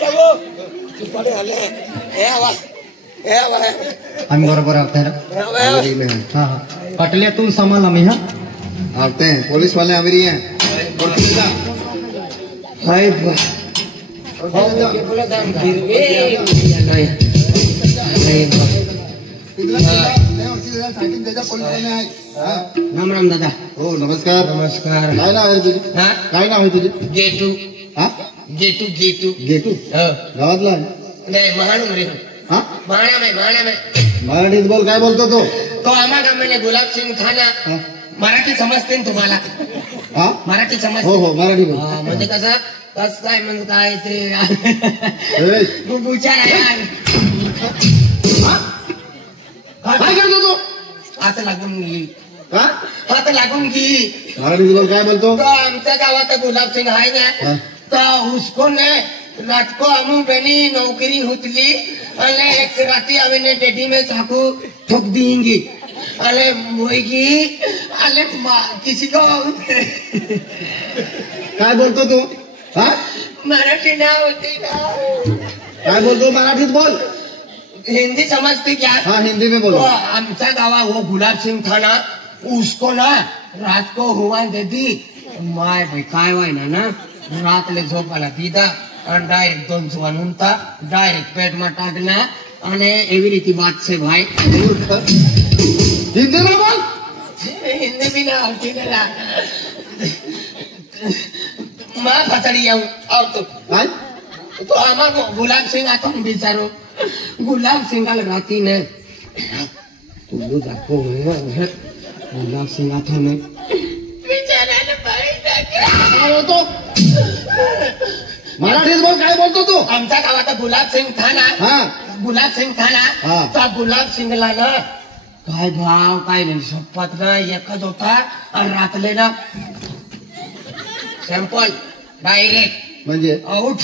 जाओ तू पड़े हले ए आवा आम्ही बरोबर आहोत ना. हाँ हाँ पटल्या तू सांभाल आम्ही. हाँ आते हैं पुलिस वाले अमीरी हैं हाय बा ये बोला दाम गिरवे नहीं राम राम दादा. हो नमस्कार. नमस्कार. काय नाव आहे तुझे? हाँ काय नाव आहे तुझे? गेटू. हा गेटू गेटू गेटू गावातला आहे? नहीं महान रे हा माणा में मराठीत बोल. काय बोलतो तो? तो आम्हा गावाने गुलाब सिंग था ना. हा? मराठी समजते ना तुम्हाला? हा मराठी हो समजते. हो मराठी बोल. म्हणजे कसं कस काय म्हणजे काय ते ए, विचार यार. काय करतो तो? आता लागून गेली. हा आता लागून गेली. मराठीत बोल. काय बोलतो? तो आमच्या गावात गुलाब सिंग आहे ना. हा? तो उसको ने रात को अमू बनी नौकरी हुतली अरे एक राती अवे डेडी में चाकू ठोक देंगी. अरे मोएगी अरे किसी को काय बोलतो तू? हा मराठी ना होती ना. काय बोलतो? मराठीत बोल. हिंदी समझती क्या? हाँ हिंदी में बोलो. वो आमचा गावा वो गुलाब सिंग था ना उसको ना रात को हुआ देती माय भाई काय वाय ना रात ले झोपाला दीदा आणि डायरेक्ट 2 जुवान था डायरेक्ट पेट में टाकना અને એવી રીતે વાત છે ભાઈ. हिंदी में बोल. हिंदी भी ना આવતી ગલા માં ફસડી આવતો. काय? तो आम्हा गुलाब सिंग आता बिचारो गुलाब सिंगाला राती ने तू दाखव गुलाब सिंग आता ने बिचाराने बाई काय बोलतो? मराठीत बोल. काय बोलतो तू? आमच्या गावात गुलाब सिंग था ना. हा गुलाब सिंग था ना. हा. त्या गुलाब सिंगला ना काय भाव काय नाही शपथ ना एकच होता आणि रातले ना सॅम्पल डायरेक्ट म्हणजे आउट.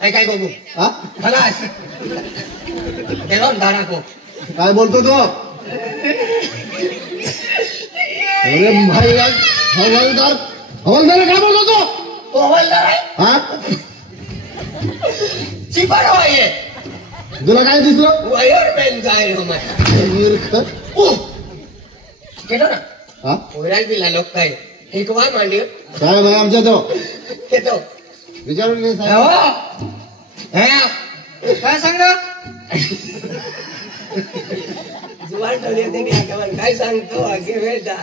काय बघू हा खलास देवा दाना को काय बोलतो तो? अरे भाई हवालदार काय बोलतो तो? तो हवालदार आहे. हा चिपाड आहे तुला काय दिसलं? वायर मॅन जाय हो माझा मूर्ख. केलं ना हा ओराल बिला लोक काय एक वार मांडी साहेब आहे आमच्या तो. केतो विचारून घे साहेब. काय सांगा जुवान ठेवले ते काय सांगतो आगे बेटा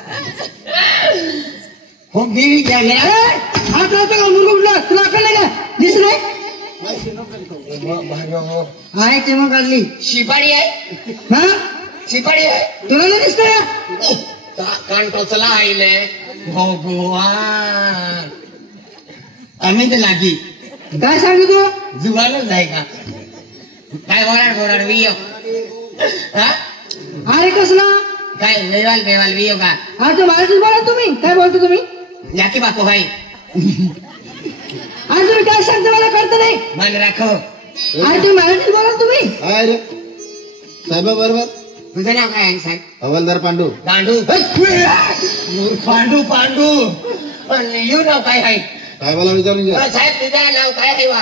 हो गिरी गेले. हात लावतो का मुरगुडला? तुला अकल नाही का? दिसलंय आहे ते मग काढली. शिपाडी आहे. हा शिपाडी आहे. तुला नाही दिसतंय? कान टोचला आईले भगवान आम्ही तर लागी काय सांगू तू? जुवानच आहे का काय बोराड वियो हा अरे कसला? काय वेवाल वियो का अरे तो मराठीत बोला तुम्ही. काय बोलतो तुम्ही? याकी बापू हाय अरे तुम्ही काय सांगता मला कळत नाही. मन राखो. अरे तुम्ही मराठीत बोला तुम्ही. काय रे साहेबा बरोबर. तुझं नाव काय आहे साहेब? हवालदार पांडू. दांडू पांडू पण यू नाव काय आहे? साहेबाला विचारून घ्या. साहेब तुझं नाव काय आहे वा?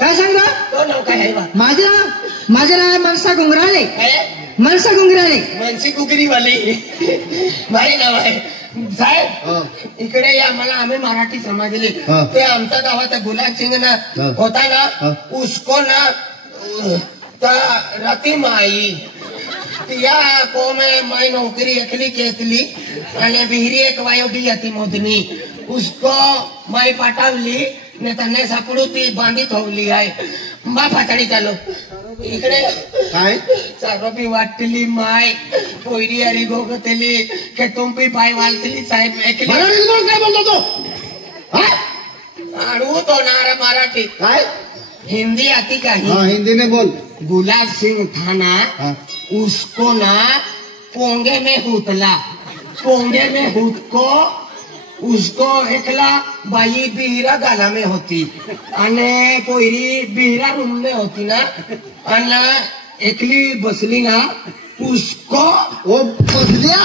काय सांगता? तो नाव काय आहे वा? माझं नाव मनसा गुंगराले. काय मनसा गुंगराले. मनसी कुकरी वाली भारी नाव आहे साहेब. हा. इकडे या मला आम्ही मराठी समजली. हा. ते आमच्या गावात गुलाब सिंग ना हा. होता ना हा. उसको ना रती माई या को मैं नौकरी एकली केतली आणि विहिरी एक वायोडी यती मोदनी उसको मैं पाठवली नाही तर नाही सापडू ती बांधी ठेवली आहे बापा तरी चालो इकडे काय चारोपी वाटली माय पोयरी अरी गोगतली के तुम भी पाय वालतली साहेब ऐकली मराठीत बोल काय बोलतो तो हा? अड़ू तो नारा मराठी काय हिंदी आती का हाँ हिंदी में बोल गुलाब सिंह था ना हाँ उसको ना पोंगे में हुतला पोंगे में हुत को उसको एकला बाई बिहरा गाला में होती आणि पोयरी बिहरा रूम में होती ना आणि एकली बसली ना उसको वो बसलिया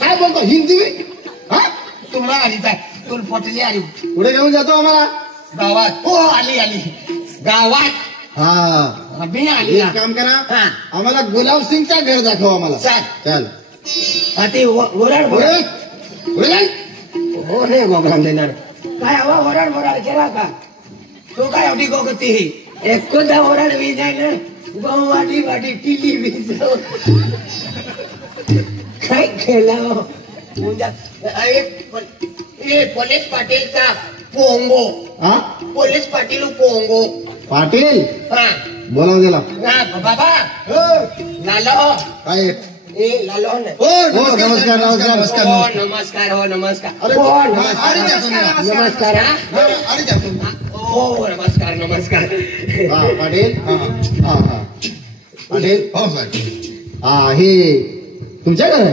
काय बोलतो हिंदी में हाँ तुम्हाला आली काय तुला पटली आली पुढे घेऊन जातो आम्हाला गावात हो आली आली गावात हाँ अभी आली एक काम करा हाँ. आम्हाला गुलाब सिंगचा घर दाखव आम्हाला चल. चल अति ओरड पुढे बोरड पुढे जाय. हो नाही गोगराम देणार काय हवा ओरड बोरड केला का तो काय एवढी गोगती एकदा ओरड वीज आहे ना गहू वाटी वाटी टिली वीज काय केला पोलीस पाटील का पोंगो हाँ पोलीस पाटील पोंगो पाटील हा बोलाव दिला बाबा लालो काय ए लालो ने हो नमस्कार नमस्कार हो नमस्कार हो नमस्कार अरे, हो अरे, नमस्कार नमस्कार हा. अरे जा तुम्ही. हो नमस्कार नमस्कार हा पाटील हा हा पाटील हो साहेब हा हे तुमच्या घर आहे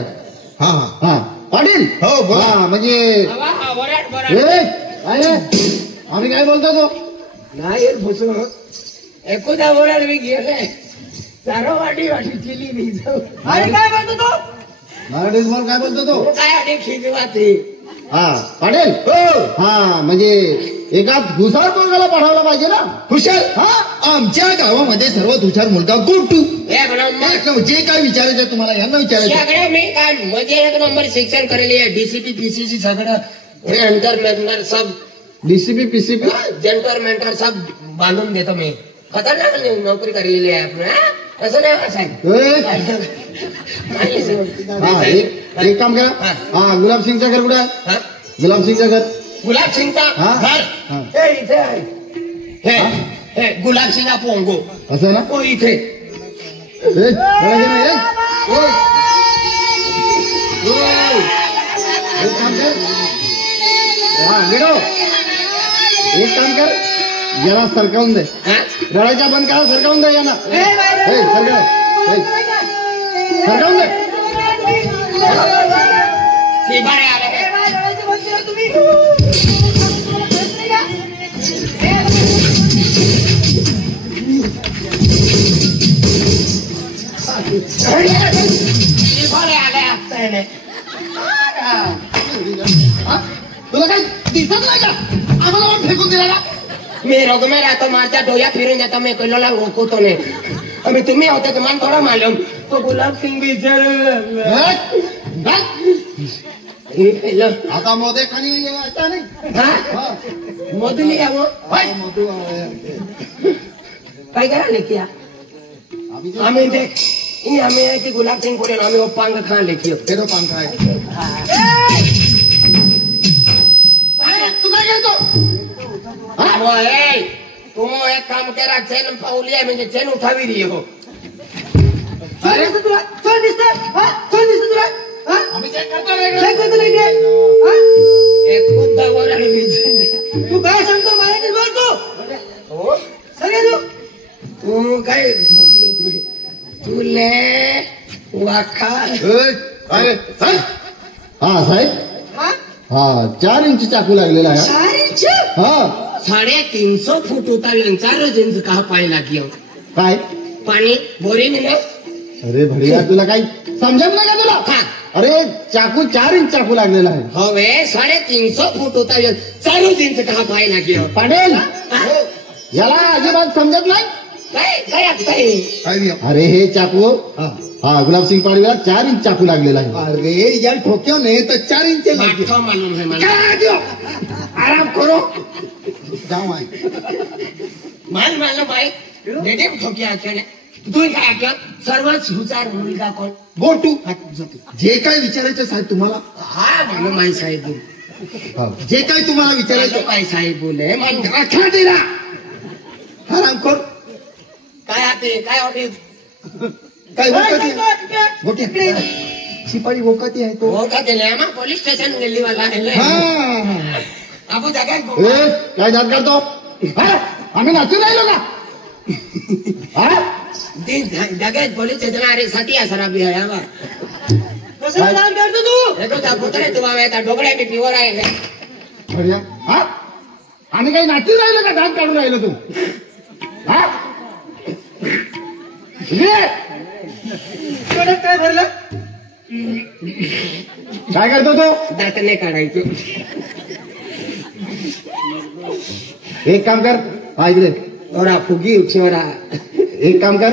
हा हा हा पाटील हो, बोला. हा म्हणजे वराड वराड ए, काय आहे? आम्ही काय बोलतो तो नाही फुसू एकदा वराड मी गेले सारो वाटी वाटी केली मी अरे काय म्हणतो तो मराठीत बोल काय बोलतो तो काय आधी खिजवाती हा पाटील हा म्हणजे एका हुशार पोरगाला पाठवला पाहिजे ना हुशार हा आमच्या गावामध्ये सर्वात हुशार मुलगा गोटू एक नंबर जे काय विचारायचं तुम्हाला यांना विचारायचं सगळं मी काय म्हणजे एक नंबर शिक्षण करेली आहे डीसीपी पीसीसी सगळं एंटर मेंटर सब डीसीपी पीसीपी जंटर मेंटर सब बांधून देतो मी खतरनाक नोकरी करेली आहे आपण हा? असं नाही साहेब हा एक काम करा हा. हा गुलाब सिंगचं घर कुठे आहे हा? गुलाब सिंगचं घर गुलाब सिंगचा हा? घर हा. हे इथे आहे हे गुलाब सिंग पोंगो असं आहे ना हो इथे ए, बघायचं नाही, ए. ओ. ओ. एक काम कर हा गिडो एक काम कर जरा सरकावून दे हा? रडायच्या बंद करा सरकावून दे यांना ए, सरकाव ए, सरकावून दे शिबारे आले शिबारे आले असते तुला काय दिसत नाही का आम्हाला पण फेकून दिला ना मी रोग में राहतो माझ्या डोळ्या फिरून जातो मी कल्लोला रोखतो नाही अभी तुम्ही होते तुम्हाला थोडा मालूम तो गुलाब सिंग भी आता मोदे खाली आता नाही हा. मोदली आवो हा, मोदू, काय करा लेखिया आम्ही देख आम्ही आहे की गुलाब सिंग बोले आम्ही पांग खा लेखियो तेरो पंखा आहे तू काय करतो अहो, ए, तू एक काम करा चेन पावली आहे म्हणजे चेन उठावी रे हो अरे तुला चल दिसत चल दिसत तुला आम्ही चेक करतो रे. काय करतो नाही एक मुद्दा वर आणि वीज तू काय सांगतो मराठीत बोलतो हो सगळे तू तू काय बोललो तुले वाखा ए, अरे चल. हा साहेब हा हा 4 इंच चाकू लागलेला आहे 4 इंच हा 350 फूट होता चार इंच कहा पाणी लागली काय पाणी बोरिंग ना अरे भैया तुला काही समजत नाही का तुला हा अरे चाकू 4 इंच चाकू लागलेला आहे हवे 350 फूट होता चार इंच कहा पाणी लागली पाटील याला अजिबात समजत नाही काय काय काय काय दिया? अरे हे चाकू हा. हा गुलाब सिंग पाडवीला 4 इंच चाकू लागलेला आहे अरे या ठोक्यो ने तर 4 इंच लागते बाठो मालूम है मला काय दियो? आराम करो जाऊ आहे मान मालूम भाई डेडे ठोकी आख्याने तू काय आख्या सर्वात हुशार मुलगा कोण गोटू जे काय विचारायचं साहेब तुम्हाला हा मालूम आहे साहेब जे काही तुम्हाला विचारायचं काय साहेब बोले मग अख्खा दिला हरामखोर काय आते काय होते काय वोकाती शिपाई वोकाती आहे तो हो का ते ना पोलीस स्टेशन गेली वाला आहे हा आपण जगात काय जात करतो आम्ही नाचून राहिलो का जगात पोलीस स्टेशन अरे साठी असरा बी आहे कसं काम करतो तू तो त्या पुतळे तुम्हाला येतात ढोकळ्या मी प्युअर आहे आम्ही काही नाचून राहिलो का दात काढून राहिलो तू काय भरलं काय करतो तो दात नाही काढायचं एक काम कर हा इकडे ओरा फुगी उठवरा एक काम कर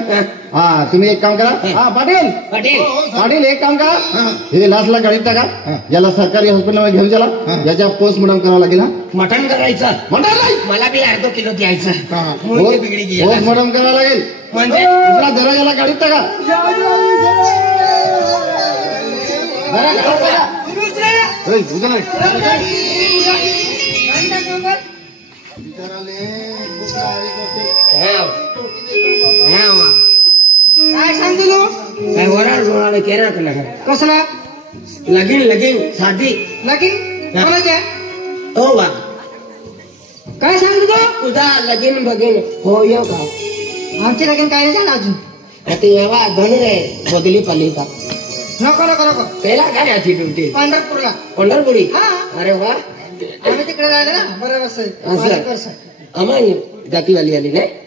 हा तुम्ही एक काम करा हा पाटील पाटील पाटील एक काम करा हे लास्टला गाडीत टाका याला सरकारी हॉस्पिटलमध्ये घेऊन चला याच्या पोस्टमॉर्टम करावं लागेल हा मटण करायचं मटण नाही मला बी अर्धा किलो द्यायचं मुलगी बिगडी गेली पोस्टमॉर्टम करावं लागेल म्हणजे दुसरा जरा याला गाडीत टाका जरा गाडीत टाका. ए, उचल रे. काय सांगितलं काय वराड वराड केला तुला कसला लगीन लगीन शादी लगी कोणाच्या हो बा काय सांगितलं तुझा लगीन बगीन हो येऊ का आमचे लगीन काय नाही झालं अजून आता येवा धनी रे बदली पाली का नको नको नको पहिला काय याची ड्युटी पंढरपूरला पंढरपुरी हा. अरे वा आम्ही तिकडे राहिले ना बरोबर असं आम्हाला जातीवाली आली नाही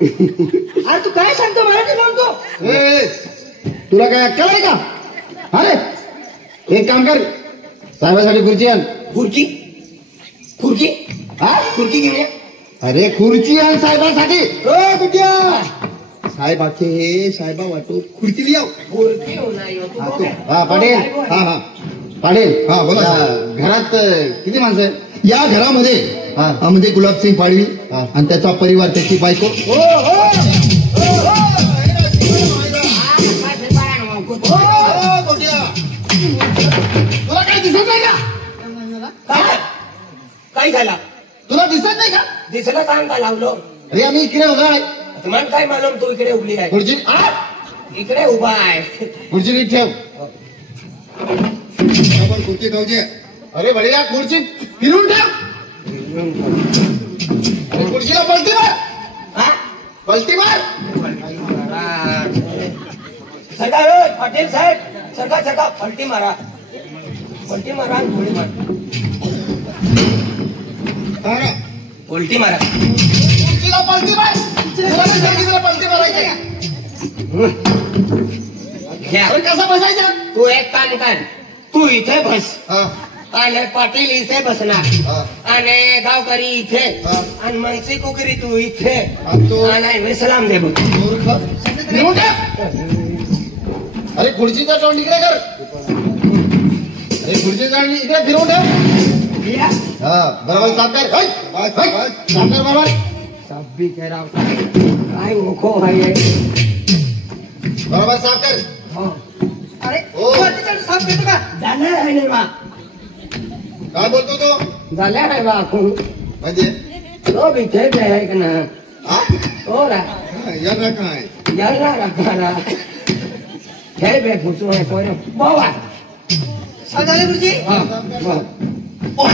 अरे तू काय सांगतो मराठी म्हणतो ए, तुला काय अक्कल आहे का अरे एक काम कर साहेबासाठी खुर्ची आण खुर्ची खुर्ची हा खुर्ची घेऊन या अरे खुर्ची आण साहेबासाठी कुठ्या साहेब आखे साहेबा वाटो खुर्ची लिया खुर्ची नाही हा पाटील हा पाटील हा बोला घरात किती माणसं आहे या घरामध्ये म्हणजे गुलाबसिंग पाडवी आणि त्याचा परिवार त्याची बायको तुला काय दिसत नाही का काय झाला तुला दिसत नाही का दिसलं काम का लावलो अरे आम्ही इकडे उभा आहे तुम्हाला काय मालूम तू इकडे उभली आहे खुर्ची इकडे उभा आहे खुर्ची नीट ठेव खुर्ची ठेवते अरे बढिया खुर्ची फिरून ठेव अरे खुर्चीला पलटी मार हा? पलटी मार सरकार पाटील साहेब सरकार सरकार पलटी मारा आणि गोळी मारा उलटी मारा खुर्चीला पलटी मार तुला नाही सांगितलं पलटी मारायची घ्या. अरे कसा बसायचा तू एक काम कर तू इथे बस हा आणि पाटील इथे बसणार हा. आणि गावकरी इथे हा. आणि मनसी कुकरी तू इथे आणि तो- आणि सलाम दे बघ मूर्ख. फिरून ठेव. अरे खुर्चीचा तोंड इकडे कर अरे खुर्चीचा तोंड इकडे फिरवून ठेव हा बरोबर साफ कर ऐ, साफ कर बरोबर सब भी कह रहा काय मुखो आहे बरोबर साफ कर हो. अरे हो. वरती चढ, साफ करतो का झालं आहे नाही बा काय बोलतो तो झालं आहे बा कोण म्हणजे तो भी थे आहे का ना हा? हो रा यांना काय याला रखारा हे बे फुसू आहे कोण बाबा साफ झाली गुरुजी हा हो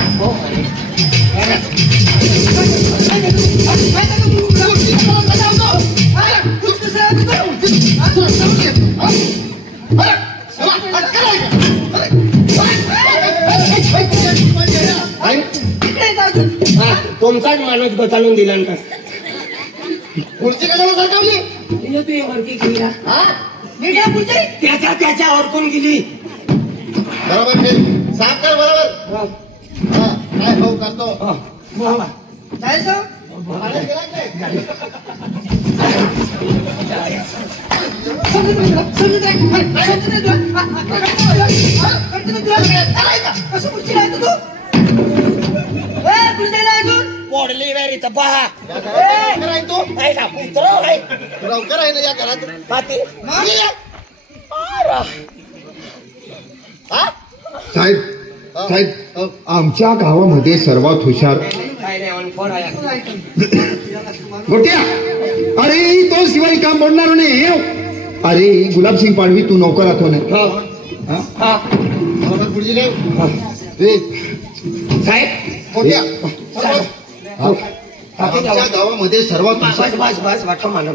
तुमचाच माणूस बचालून दिला ना खुर्ची कशाला सरकवली तिने तू वरती गेली ना हा त्याच्या अडकून गेली बरोबर फिर साफ कर बरोबर हा काय हो करतो बाबा जायचं अरे गेला काय? कसं पुढची राहतो तू पुढे जायला अजून पोडली वेरी तर पहा लवकर आहे तो आहे का पुत्र आहे लवकर आहे ना या घरात पाती साहेब साहेब आमच्या गावामध्ये सर्वात हुशार गोट्या, अरे तो शिवाय काम पडणार नाही. अरे गुलाबसिंग पाडवी तू नौकर आठवण साहेब गोट्या, आमच्या गावामध्ये सर्वात हुशार. बस बस वाटो मला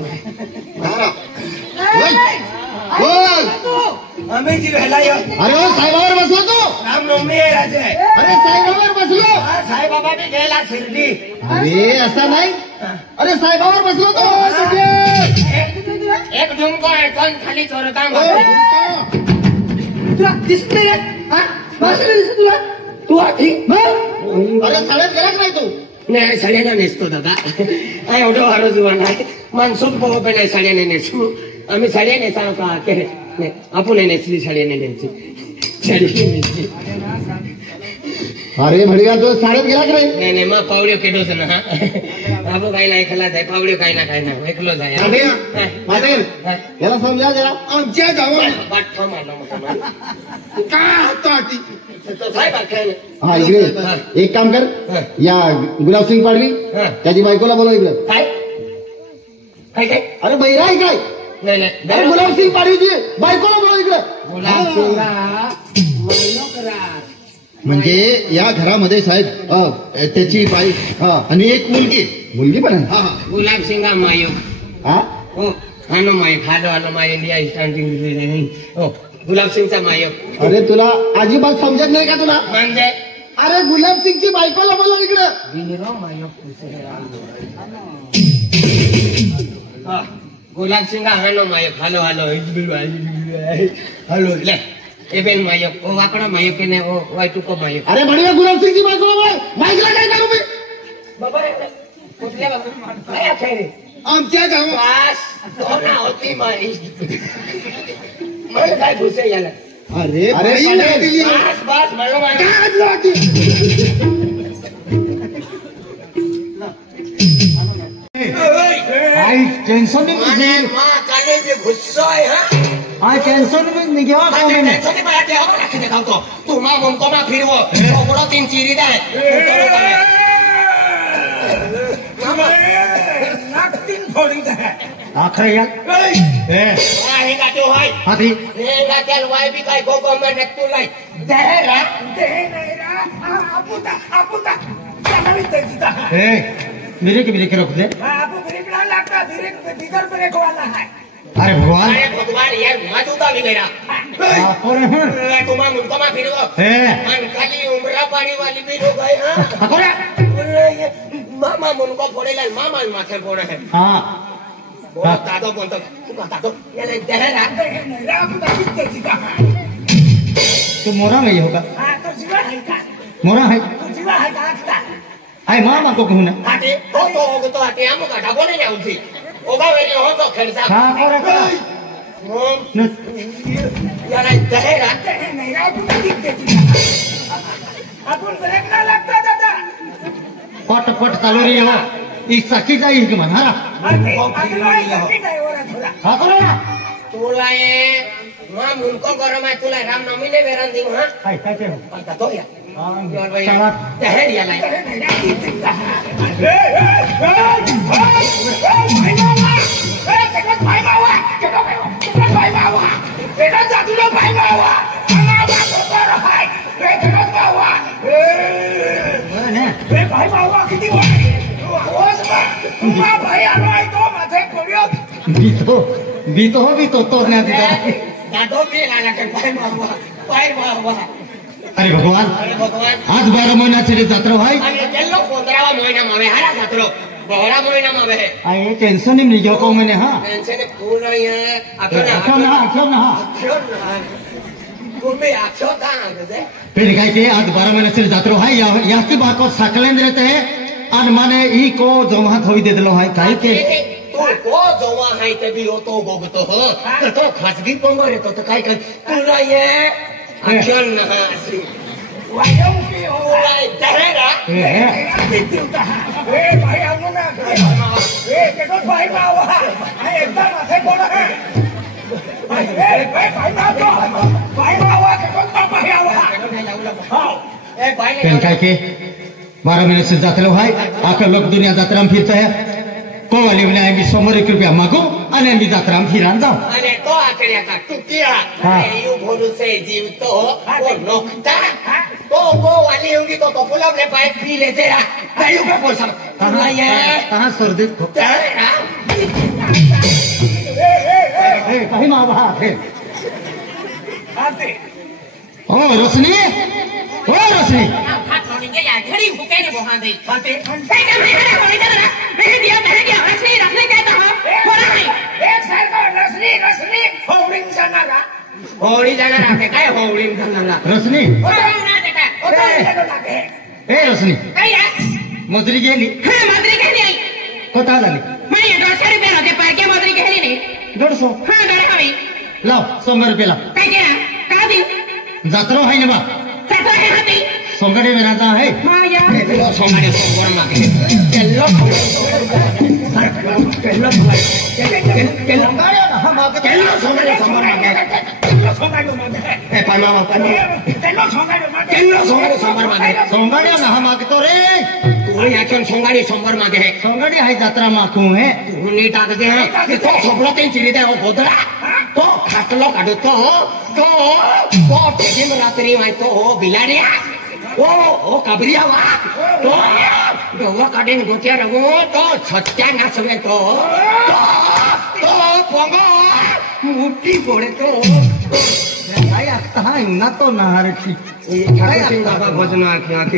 आम्ही जी राहिला अरे ओ साहेबावर बसलो तो. रामनवमी आहे राजे. अरे साहेबावर बसलो. साईबाबा बी गेला शिर्डी. अरे असं नाही. अरे साहेबावर बसलो तो. एक झुमको आहे कोण खाली चोरता तुला दिसत नाही का? दिसत तुला? तू आधी अरे साड्यात गेला नाही तू. नाही साड्याने नेसतो दादा. एवढं वारो जुवान आहे माणसून पोहो पण नाही साड्याने नेसू. आम्ही साड्या नेसा का आपण नेसली साड्याने न्यायची साडी नेसली. अरे भडिया तो साड्यात गेला की नाही. नाही मग पावड्यो केडोच ना आपण काही नाही ऐकला जाय पावड्यो काही ना काही ना ऐकलो जाय याला समजा जरा आमच्या गावात वाट मारला हा इकडे एक काम कर. या गुलाबसिंग पाडवी त्याची बायकोला बोलव इकडे. काय काय काय अरे बैरा आहे काय. नाही अरे गुलाबसिंग पाडवीची बायकोला बोलव इकडे. म्हणजे या घरामध्ये साहेब त्याची बाई आणि एक मुलगी पण आहे. गुलाब सिंगा मायो हा हो हानो मायो हालो मायो इंडिया स्टँडिंग हो गुलाब सिंगचा मायो. अरे तुला अजिबात समजत नाही का तुला. म्हणजे अरे गुलाबसिंगची बायकोला बोलव इकडे. गुलाब सिंगा हानो मायो हालो हॅलो ले एबेन मायो ओ वाकडा मायो के नाही ओ वाय तुको मायो. अरे बढिया गुलाबसिंगची बायकोला बोल. बायकोला काय करू मी. बाबा कुठल्या बाबा काय आहे रे आमच्या गावात बस तो ना होती माई मला काय घुसे याला. अरे बस बस मला टेंशन काले गुस्सा आहे हा टेंशन में नहीं गया तुम्हा मुमको मा फिरवो बडो तीन चिरी दे तीन फोडी दे आखरे यार हे गातो होय हाथी हे गात्याल वाय बी काय गो गो में नक्तू लाई दे नाही रा आपुता चांगली तेजीता मेरे के रोक दे. आपको ब्रेक ना लगता डीजल ब्रेक वाला है. अरे भगवान यार मजूदा भी मेरा तुम्हारा मुनको मा फिर मन खाली उमरा पानी वाली भी हो गए मामा मुनको फोड़े ला मामा माथे फोड़े है बहुत दादो बोलतो तू का दादो ये ले दहरा तो मोरा नहीं होगा. तो जीवा है का मोरा है तो जीवा है का आय मामा को कहूँ ना. आते तो होगो तो आते हम का ढाबो नहीं आउथी ओगा वेले हो तो खर्चा हाँ करे यार दहेरा नहीं रा तू देती अपन ब्रेक ना लगता दादा पट पट कलोरी हो इस सकी जाई के मन हारा अरे सकी जाई ओरा थोड़ा हाँ करे ना तुला ये मां मुनको गरम है तुला रामनवमी ने वेरन दी हां हाय कैसे हो पता तो या यार भाई चला दहेर या लाई बेटा जातुला भाई बाबा आमा बाबा हाय बाबा ए भाई बाबा किती वाय भाई आलोय तो माथे पड्यो बीतो तोड़ने दादो भी लाला के भाई बाबा अरे भगवान आज 12 महिन्याची जत्रा भाई आणि गेलो 15वा महिना मावे हारा जत्रो 12 महिना मावे आहे टेंशन नहीं लियो को मैंने हां टेंशन फूल रही है आखो ना तुम्ही आखो का आगे फिर काय के आज 12 महिन्याची जत्रा भाई या की बात को सकलेंद्र रहते हैं आज माने ई को जमा थोड़ी दे दलो है काय के तो को जमा है ते भी तो गोगतो हो तो खासगी पंगो रे तो काय कर तुला ये अक्षर ना वायो की हो दहेरा ए भाई आमुना ए केको भाई बाबा है एकदम माथे कोड़ा है भाई बाबा केको तो भाई बाबा काय के 12 मिनट से जाते भाई आखिर लोग दुनिया यात्रा में फिरते हैं को वाली ने आम्ही 100 रुपया मागू आणि आम्ही यात्रा में फिरान जाऊ आणि तो आकडे का तुकिया यू भरू से जीव तो वो नोकता तो वो वाली होगी तो पपुला अपने पाइप पी लेते रहा तायू का बोल सब कहाँ सर्दी कहीं माँ बहा ओ रोशनी घड़ी भूखे ने बोहा दे बातें कहीं का नहीं है कोई इधर नहीं दिया मैंने क्या रसली कहता हूं थोड़ा नहीं एक साल का रसली होवरिंग जाना के काय होवरिंग जाना रोशनी ओ ना देखा ओ तो लागे ए रोशनी काय यार मजुरी गेली हां मजुरी गेली कोता झाली मैं 200 रुपये होते पर के मजुरी गेली नाही 150 हां गडे हवी लाव 100 रुपये लाव काय केला का दी जात्रा है ना बा जात्रा है हाती सोंगडे में राजा है माया सोंगाडे सोंगर मागे केल्लो सोंगाडे सोंगर मागे ए पामा केल्लो सोंगाडे सोंगर मागे सोंगडे ना हम आगे तो रे तू याच्यान सोंगाडे सोंगर मागे है सोंगडे है यात्रा माखू है तू नीट आगते है कि तो सोबलो ते चिरी दे ओ बोदरा तो खाटलो काढतो तो टेकिम रात्री माय तो बिलाडिया ओ कबरिया वा तो गोवा काढेन गोच्या रगो तो छत्या ना सगळे तो पोंगो मुठी पोळे तो काय आता हा ना तो नारची काय बाबा भजन आखे आखे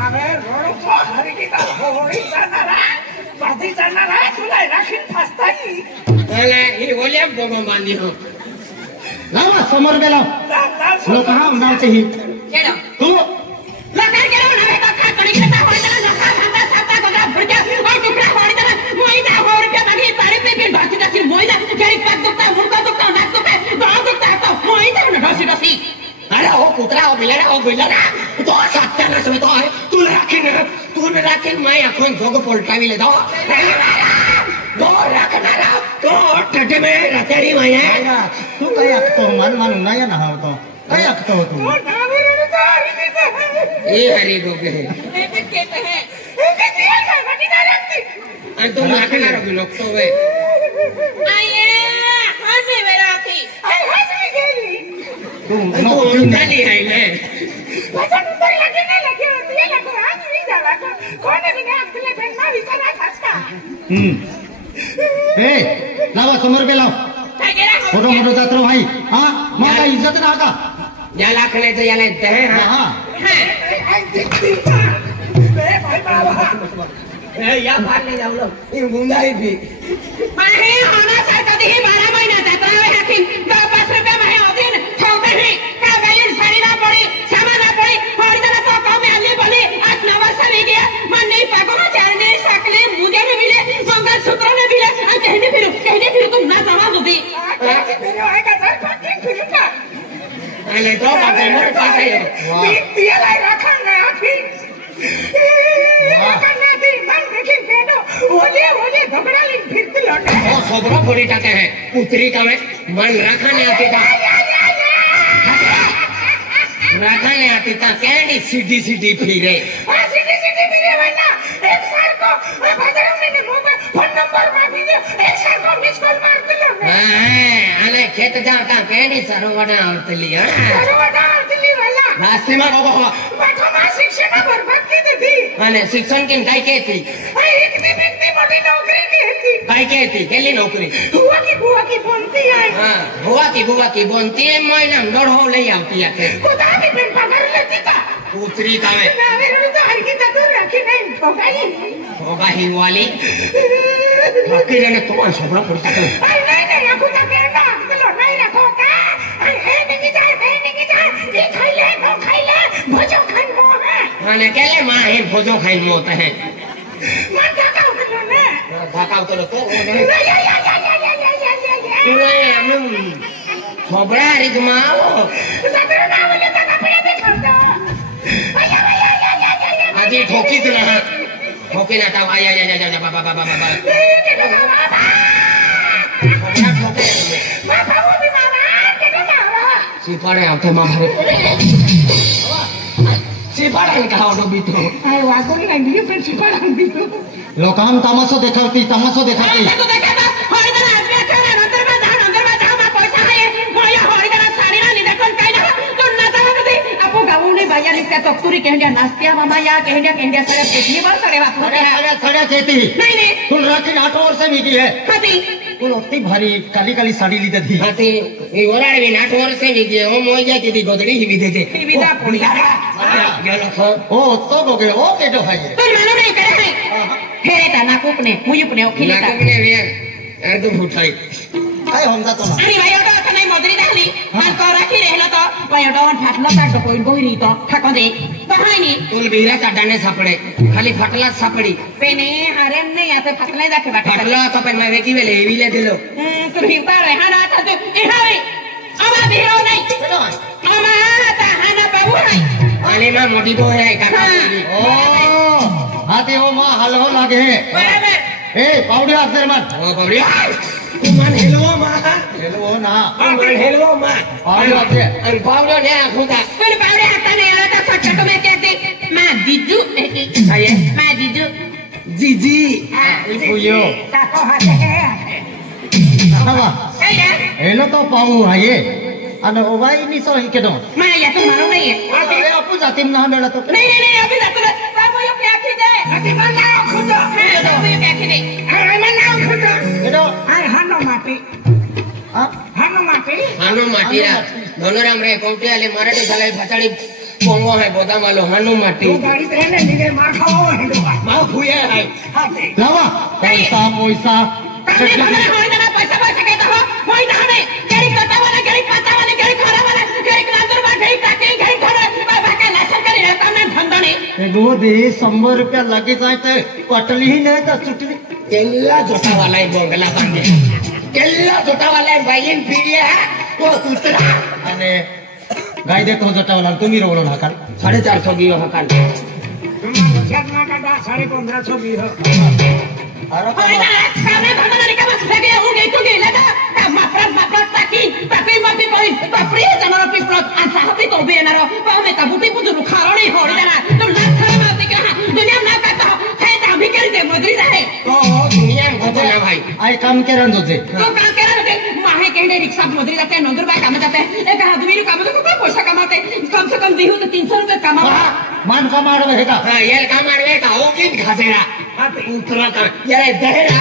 अरे रोड को हरी की का होई जाणारा पाठी जाणारा तुला राखीन फासताई अरे ही बोलिया बोगो बांधी हो लावा समोर बेला लोक हा उन्हाचे ही केलं तू लकार केलं ना का खा कडी के ता होता ना खा खाता साता गोदा फुरक्या और टुकड़ा होडी तर मोईदा होर के बाकी पारी पे बिन भाची दासी मोईदा केरी पाक दुखता मुर्गा दुखता नाक दुखता दाल दुखता तो मोईदा ना ढसी अरे ओ कुत्रा ओ बिलाडा तो सत्या ना सवे तो आहे तू राखीन मैं अखोन जोग पलटावी ले दो राखणारा तो टटे में रतेरी माया तू काय आखतो मान नाही ना होतो काय आखतो तू ये हरी डोके है आणि तो राखणारा भी लोक तो वे तू तू उंटाली है ले ए लावा समोर बेला मोठो जात्रो भाई हा मला इज्जत ना का या लाखण्याचं याला येत आहे हा या फारले जावलं गुंडाई भी हे होण्यासारखं हे 12 महिन्यात जत्रा राखीन 10-5 रुपये महे होतीन ठेवते ही का गैर साड़ी ना पड़ी सामान ना पड़ी और जना तो काम में आली बोली 8-9 वर्ष हो गया मन नहीं पागो ना चारने सकले मुझे भी मिले मंगलसूत्र में मिले कहने फिर तुम ना आवाज होती फिर आएगा सर फिर का अरे तो बाबा मेरे पास है दिया लाई रखा ना फिर करना थी मन देखिन केनो ओले घबरा ले फिरती लौटे वो सोबरा फोड़ी टाके है उतरी का में मन रखने आती था रखने आती था कैंडी सीधी फिरे सीधी फिरे वरना एक साल को बाजारों में फोन नंबर मांगी दे एक साल को मिस कॉल मार दिलो अरे खेत जाता कैंडी सरोवना आवतली सरोवना वाला रास्ते में को बाथमा शिक्षण बर्बाद की थी अरे शिक्षण किन काय केती इतनी मोटी नौकरी की थी काय केती केली नौकरी बुआ की बोलती है हां बुआ की बोलती है महीना डढ़ो ले आती है खुदा की पेट पकड़ लेती था उतरी का में ना मेरे तो हर की तू रखी नहीं होगा ही वाली बाकी ने तो सोबरा पड़ता है नहीं रखो ता कहना चलो नहीं रखो का नहीं जाए ये खाई ले भोजो खाई मो है माने केले मां हे भोजो खाई मो होता है मां काका उतलो ने काका उतलो तो या तू हम सोबरा रिज माओ सदर ना बोले तो कपड़े दे करता आजी ठोकी तो ना ठोकी ना था आया बाबा मां बाबू भी मामा के ना सिपाड़े आते मारे सिपाड़े का ऑटो बीतो अरे वागोल ना दिए पे सिपाड़ा बीतो लोकान तमाशो देखाती तो देखा था हरी तरह आदमी अच्छा ना अंदर में जा मैं पैसा है मोया हरी तरह साड़ी ना नहीं देखो काई ना तो ना था कदी आपको गाँव ने भैया लिखता तो कुरी कहंडिया नास्तिया मामा या कहंडिया सड़े पेटी बार सड़े बात सड़े चेती नहीं तुम राखी 8 वर्ष मिगी है कदी तुम उतनी भारी काली काली साड़ी ली थी हाथी ये ओराड़ भी 8 वर्ष से निकले ओ मोय जाती थी गोदड़ी ही भी थे विदा पुड़िया गेलो खो ओ तो गए ओ केटो भाई तो मानो नहीं करे है हेरे ता नाकुपने मुयुपने ओखिले ता नाकुपने वे एकदम फुटाई काय हमजा तो ना अनि भाइ एउटा त नै मदरी दाली अनि त राखी रहला त भाइ एउटा फाटला ताट कोइ गोइरी त ठाको दे तहानी तुल बीरा चड्डाने सापड़े खाली फटला सापड़ी पेने हारे ने याते फाटला जाके बाटे फटला तो पे मैं वेकी वेले हेवी ले दिलो तु हिता रे हाना त तु ए हावे अमा बिरो नै अमा त हाना बाबु नै अनि मा मोटी बो है काका ओ हाथी हो मां हल हो लागे बराबर ए पाउडी अक्षर मन ओ बाबरी कुमान हेलो मा हेलो ना कुमान हेलो मा पाउडी अक्षर अनि पाउडो ने खुदा पनि बाबरे हाता नै आला त सट्टको मे के मा दिजु आये मा दिजु जीजी पुयो ताको हाते सावा ए या हेलो तो पाऊ है ये अन ओ भाई नि सो के दो मा या तो मारो नै है ए अपु जातिम ना बेला तो नहीं अभी जातो बाबू यो क्या खिदे अति मन्ना खुदो बाबू यो क्या खिदे अरे मन्ना खुदो एडो अरे हानो माटी हानो माटीरा धनुराम रे कोटियाले मराठी साले फटाडी पोंगो है बोदा वालो हानो माटी गाड़ी ट्रेन निगे मार खाओ हेडो मा फुया है हाते लावा पैसा पैसा कामे भले होय ना पैसा के तो होय ना हमें गाड़ी कटा वाला गाड़ी पता वाला गाड़ी खरा वाला गाड़ी अंदर बैठे ताके गाड़ी खरा बाबा का लासन करे रहता मैं धंधा नहीं एगो दे 100 रुपया लगे जाए तो पटली ही नहीं तो चुटली केल्ला जोटा वाला है बोंगला बांधे केल्ला जोटा वाला है भाईन पीड़िया है वो कुतरा अने गाय दे तो जटा वाला तुम ही रोलो ना कर 450 की हकाल छकना का 1550 भी हो अरे होय ना कामे भले नहीं का लगे होगे तो गे लगा माफरत ताकी माफी कोई बापरे जनर पिपलत आसा हबी तो बे नरो पामे का बुटी पुजु खारणी होड़ी ना तुम ना खरे मारते के दुनिया ना का है ता भिखारी दे मदरी रहे तो दुनिया में होता ना भाई आई काम के रन दोजे तो काम करा लोगे माहे केंडे रिक्शा मदरी जाते हैं नंदुर बाई काम जाते हैं एक आदमी रो काम तो पैसा कमाते कम से कम दिहो तो 300 रुपए कमाओ मान का मारो है का हां ये काम मारवे का हो किन खासेरा उतरा का ये दहेरा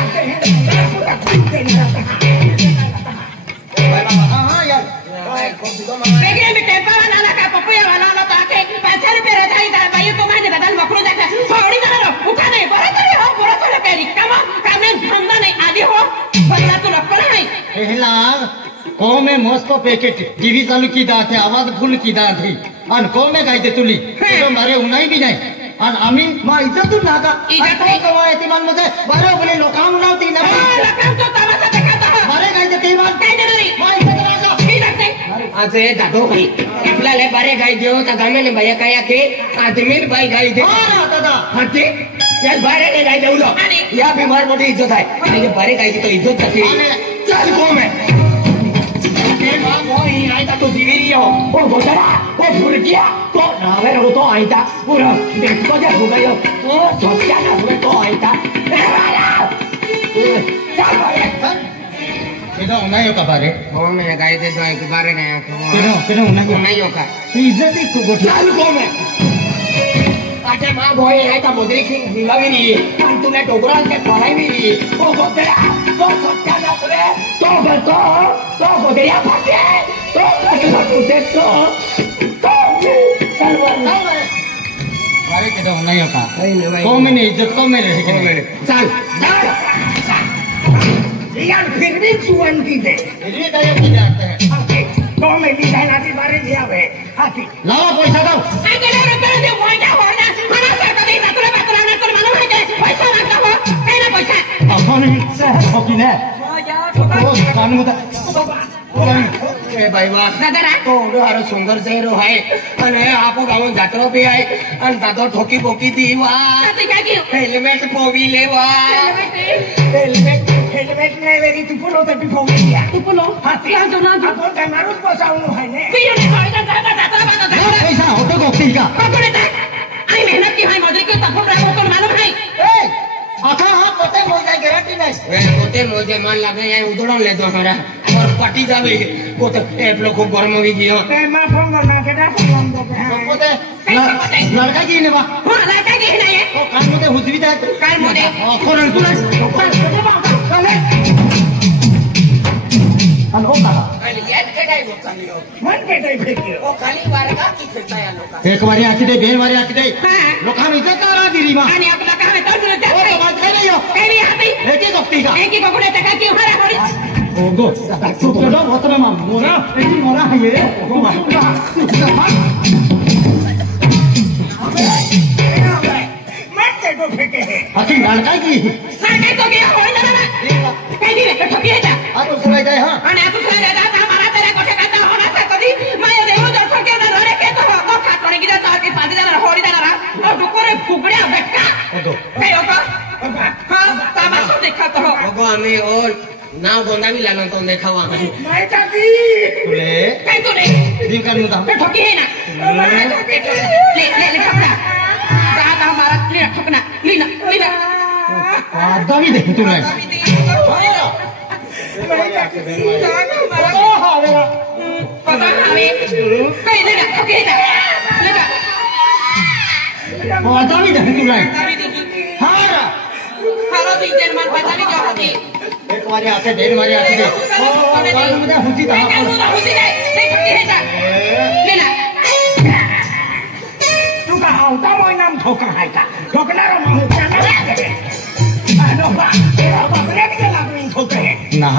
हां यार बेगे में टेम्पा वाला लगा पपुया वाला ला ताके 5 रुपए रजाई दा भाई तो माने बदल मकरू जाके थोड़ी ना रो उठा नहीं बराबर हो बराबर के रिक्शा काम में धंधा नहीं आदि हो बदला तो लपड़ है एहला को में मस्त पैकेट टीवी चालू की दाते आवाज फुल की दाते अन को में गाइते तुली तो मारे उनाई भी नहीं अन आमी मा इज्जत ना का इज्जत नहीं कवाए ती मन मजे बारे बोले लोकाम उनावती ना लकाम तो तमाशा दिखाता है मारे गाइते ती मन काही नाही मा इज्जत ना का ठीक है आज ये दादो भाई आपला ले बारे गाई देव ता गामे ने भैया काया के आदमी भाई गाई दे हां दादा हटे यार बारे ने गाई देउलो या बीमार मोटी इज्जत है ये बारे गाई तो इज्जत थी चल को में के मां कोई आईता तो दिवीरी हो ओ गोचरा ओ फुरकिया तो नावे रो तो आईता पूरा देखो जा हो गयो ओ सोचा ना हुए तो आईता चल भाई इधर उनाई का बारे हो मैं गाई दे तो एक बारे ने किनो नहीं होगा इज्जत ही तो गोट चल को में आटे मां भोई है ता मुद्री की दिलावी नी कान तूने टोकरा के पढ़ाई भी ओ गोतरा तो सत्या ना सुने तो बतो तो गोदरिया फाटे तो कटला टूटे तो चल वरना बारे के तो उनाई का नहीं भाई को में इज्जत को में रहे के चल यार फिर भी सुवन की दे ये दया की जाते हैं तो में भी जानाती बारे दिया वे हाथी लावा पैसा दो आगे ले रुपए दे होना मना से कदी तुला बातरा ना कर मानो है पैसा ना का है ना पैसा अपन से होकिने हो जाओ ओ कान मुदा ए भाई वाह दादा तो उडो हारो सुंदर से रो है अने आपो गावं जात्रो पे आए अन दादो ठोकी बोकी दी वा हाथी का की हेलमेट पोवी ले वा हेलमेट नहीं मेरी तू पुरो तो ते पिफोंगिया तू पुलो हाती लाजो लाजो आपण काय माणूस बसावणं आहे ने पियो ने होय जाता पैसा होतो गोष्टी का पकडे ता आई मेहनत की भाई मदरी के तफो राखो तो मालूम है आता हा पोते मोजा गॅरंटी नाही पोते मोजे मान लागे या उधळून लेतो हमरा और पाटी जावे पोते एक लोग गरम होई गियो ते मा फोंगो ना के डाको लंदो पे पोते लड़का की ने बा हां लाटा के है ये तो कान मध्ये हुजवी जाय काय मोदे कोण तुला आणि हो का आणि यात काय बोलतालियो मन के टाइप फेकियो ओ खाली वारगा की खेळता या लोक एक वारी आकी दे बेन वारी आकी दे हां लोक हम इज्जत करा दिली मा आणि आपला काय तो ओ बात काय नाही हो काय भी हाती एक गोष्टी का एक कोकडे तका की हरा हरी ओ गो तू केडो होतरे मा मोरा एकी मोरा आहे ओ मा मन के तो फेके है आकी लड़का की सागे तो गया होय ना काय दी रे ठोकी है आ तो सुनाई जाय हां आणि आता सुना दादा हमारा तेरे कोठे का होना सा कधी माय देव दर्शन के ना रे के तो को खाटणे की जाता के पादी जाणार होडी जाणार और डुकोरे फुगड्या बेटा काय होता हां तमाशा देखा तो ओगो आम्ही और नाव गोंदा भी लानो तो देखावा नाही टाकी तुले काय तो रे दिन का होता ते ठोकी है ना ले ले कपड़ा दादा हमारा ले ठोकना लीना लीना आदा भी दे तू नहीं ओ हावेला पता हमें काय लेना ठोकी है ना लेना आदा भी दे तू नहीं हां हारो दी जन मन पता नहीं क्या होती एक वारी आके डेढ़ वारी आके दे ओ कान मध्ये हुजी ता काय मुदा होती रे ते ठोकी है ना लेना तू का आवता मोय नाम ठोका आहे का ठोकणार माणूस त्यांना लागते अरे बा बापरे के लागून ठोके ना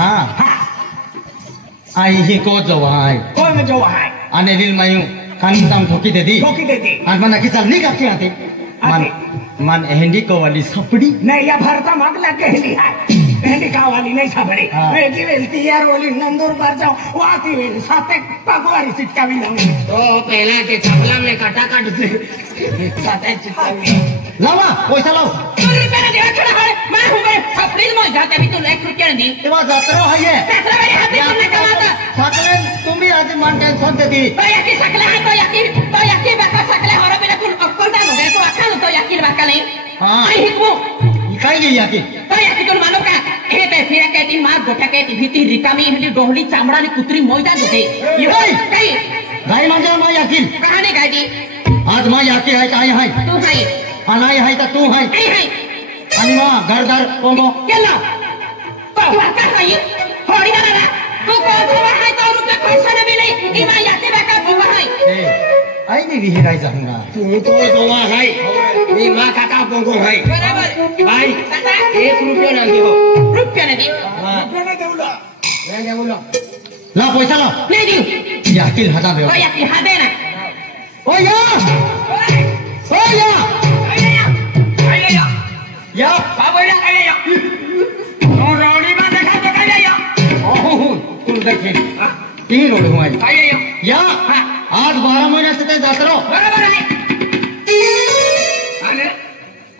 आई ही को जवाय कोण जो आहे आने रील मायू कान दाम ठोकी दे दी ठोकी देते आज मना की चल नहीं काकी आते मन मन हेंडी को वाली सपड़ी नाही या भारता मागला कहली आहे कहली का वाली नाही साबडे हाँ। वेगळी वेलती यार वाली नंदुरबार जाओ वाती वेल साते पगवारी चिटकावी लावली तो पहला के चपला में काटा काट दे साथे चितावी लावा पैसा लाव रुपया ना देवा खड़ा है मैं हूं गए प्लीज मैं जाते भी तू 1 रुपया नहीं दी तेव्हा जात्रा आहे पैसा मेरे हाथ में तुमने कमाता सकले तुम्ही आज मन टेन्शन देती तो याकी सकला है तो याकी बाका सकला हरा बिना तू अक्कल दा नो तो अक्कल तो याकी बाका नहीं हाँ। आई हिकमो काय गई याकी तो याकी तुम मानो का ए ते फिरा के ती मार गोटा के ती भीती रिकामी हंडी डोहली चामडानी कुत्री मोयदा दुते ये काय गाय म्हणजे मा याकी कहानी काय दी आज मा याकी आहे काय आहे तू काय अनाय आहे तर तू आहे आई है आणि मा घरदार कोंगो केला तो वाका है होडी ना तू को तो है तो रुपया पैसा न मिले इमा याकी बाका भवा है आई नहीं विहिराय जाऊंगा तू तो गोवा है मी मां काका पोंगो है बराबर भाई दादा 1 रुपया ना दो रुपया नहीं दी आपल्याला देऊला मैं क्या बोलो ला पैसा ला नहीं दी याकी हाता बेव तो याकी हा देना ओ या या बाबूला आया रोडी में देखा तो आया ओहो तू देखे तीन रोड हुआ आया या आज 12 महिन्याचं ते जात्रा बरोबर आहे आले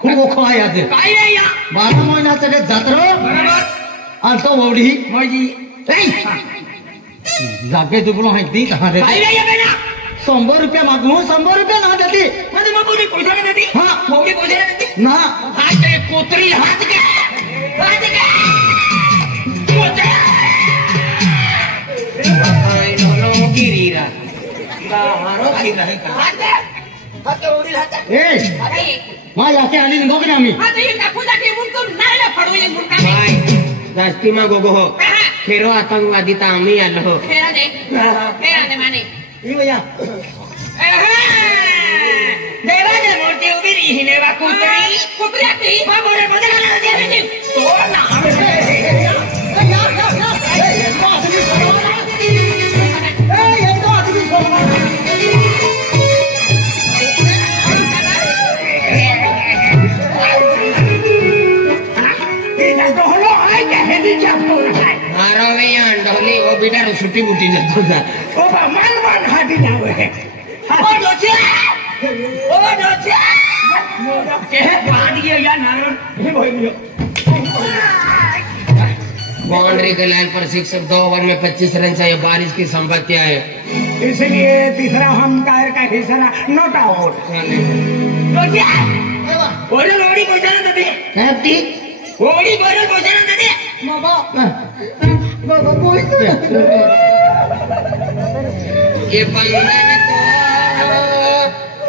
खूप ओखो आहे आज काय आया 12 महिन्याचं ते जात्रा बरोबर आणि तो ओढी माझी जागे जुगलो आहे ती कहा दे आया बेना 100 रुपया मागू 100 रुपया ना देती म्हणजे मग कोणी पैसा नाही देती हां मोठी पैसा नाही देती ना हात ते कोतरी हात का कोतरी आई नो किरीरा हारो खीरा है का हात ओडी हात ए मा याके आली निघो की आम्ही हात येईल का पूजा के मुंडून नायला फडवले मुंडा भाई जास्ती मा गोगो हो फेरो आतंकवादी ता आम्ही आलो हो फेरा दे माने ई भैया देवाच्या मूर्ती उभी राहिली वा कुत्री कुत्री ती बाबोळे मध्ये घालून दे तो ना मारो में यहाँ डोली वो बेटा छुट्टी बुटी जाता था ओ डोचे के बांध गया या ना बाउंड्री के लाइन पर 6 2 ओवर में 25 रन चाहिए, बारिश की संपत्ति है, इसलिए तीसरा अंपायर का हिस्सा नॉट आउट। ओडी पैसा ना दे, ओडी पैसा ना दे बाबा ये बंधन तो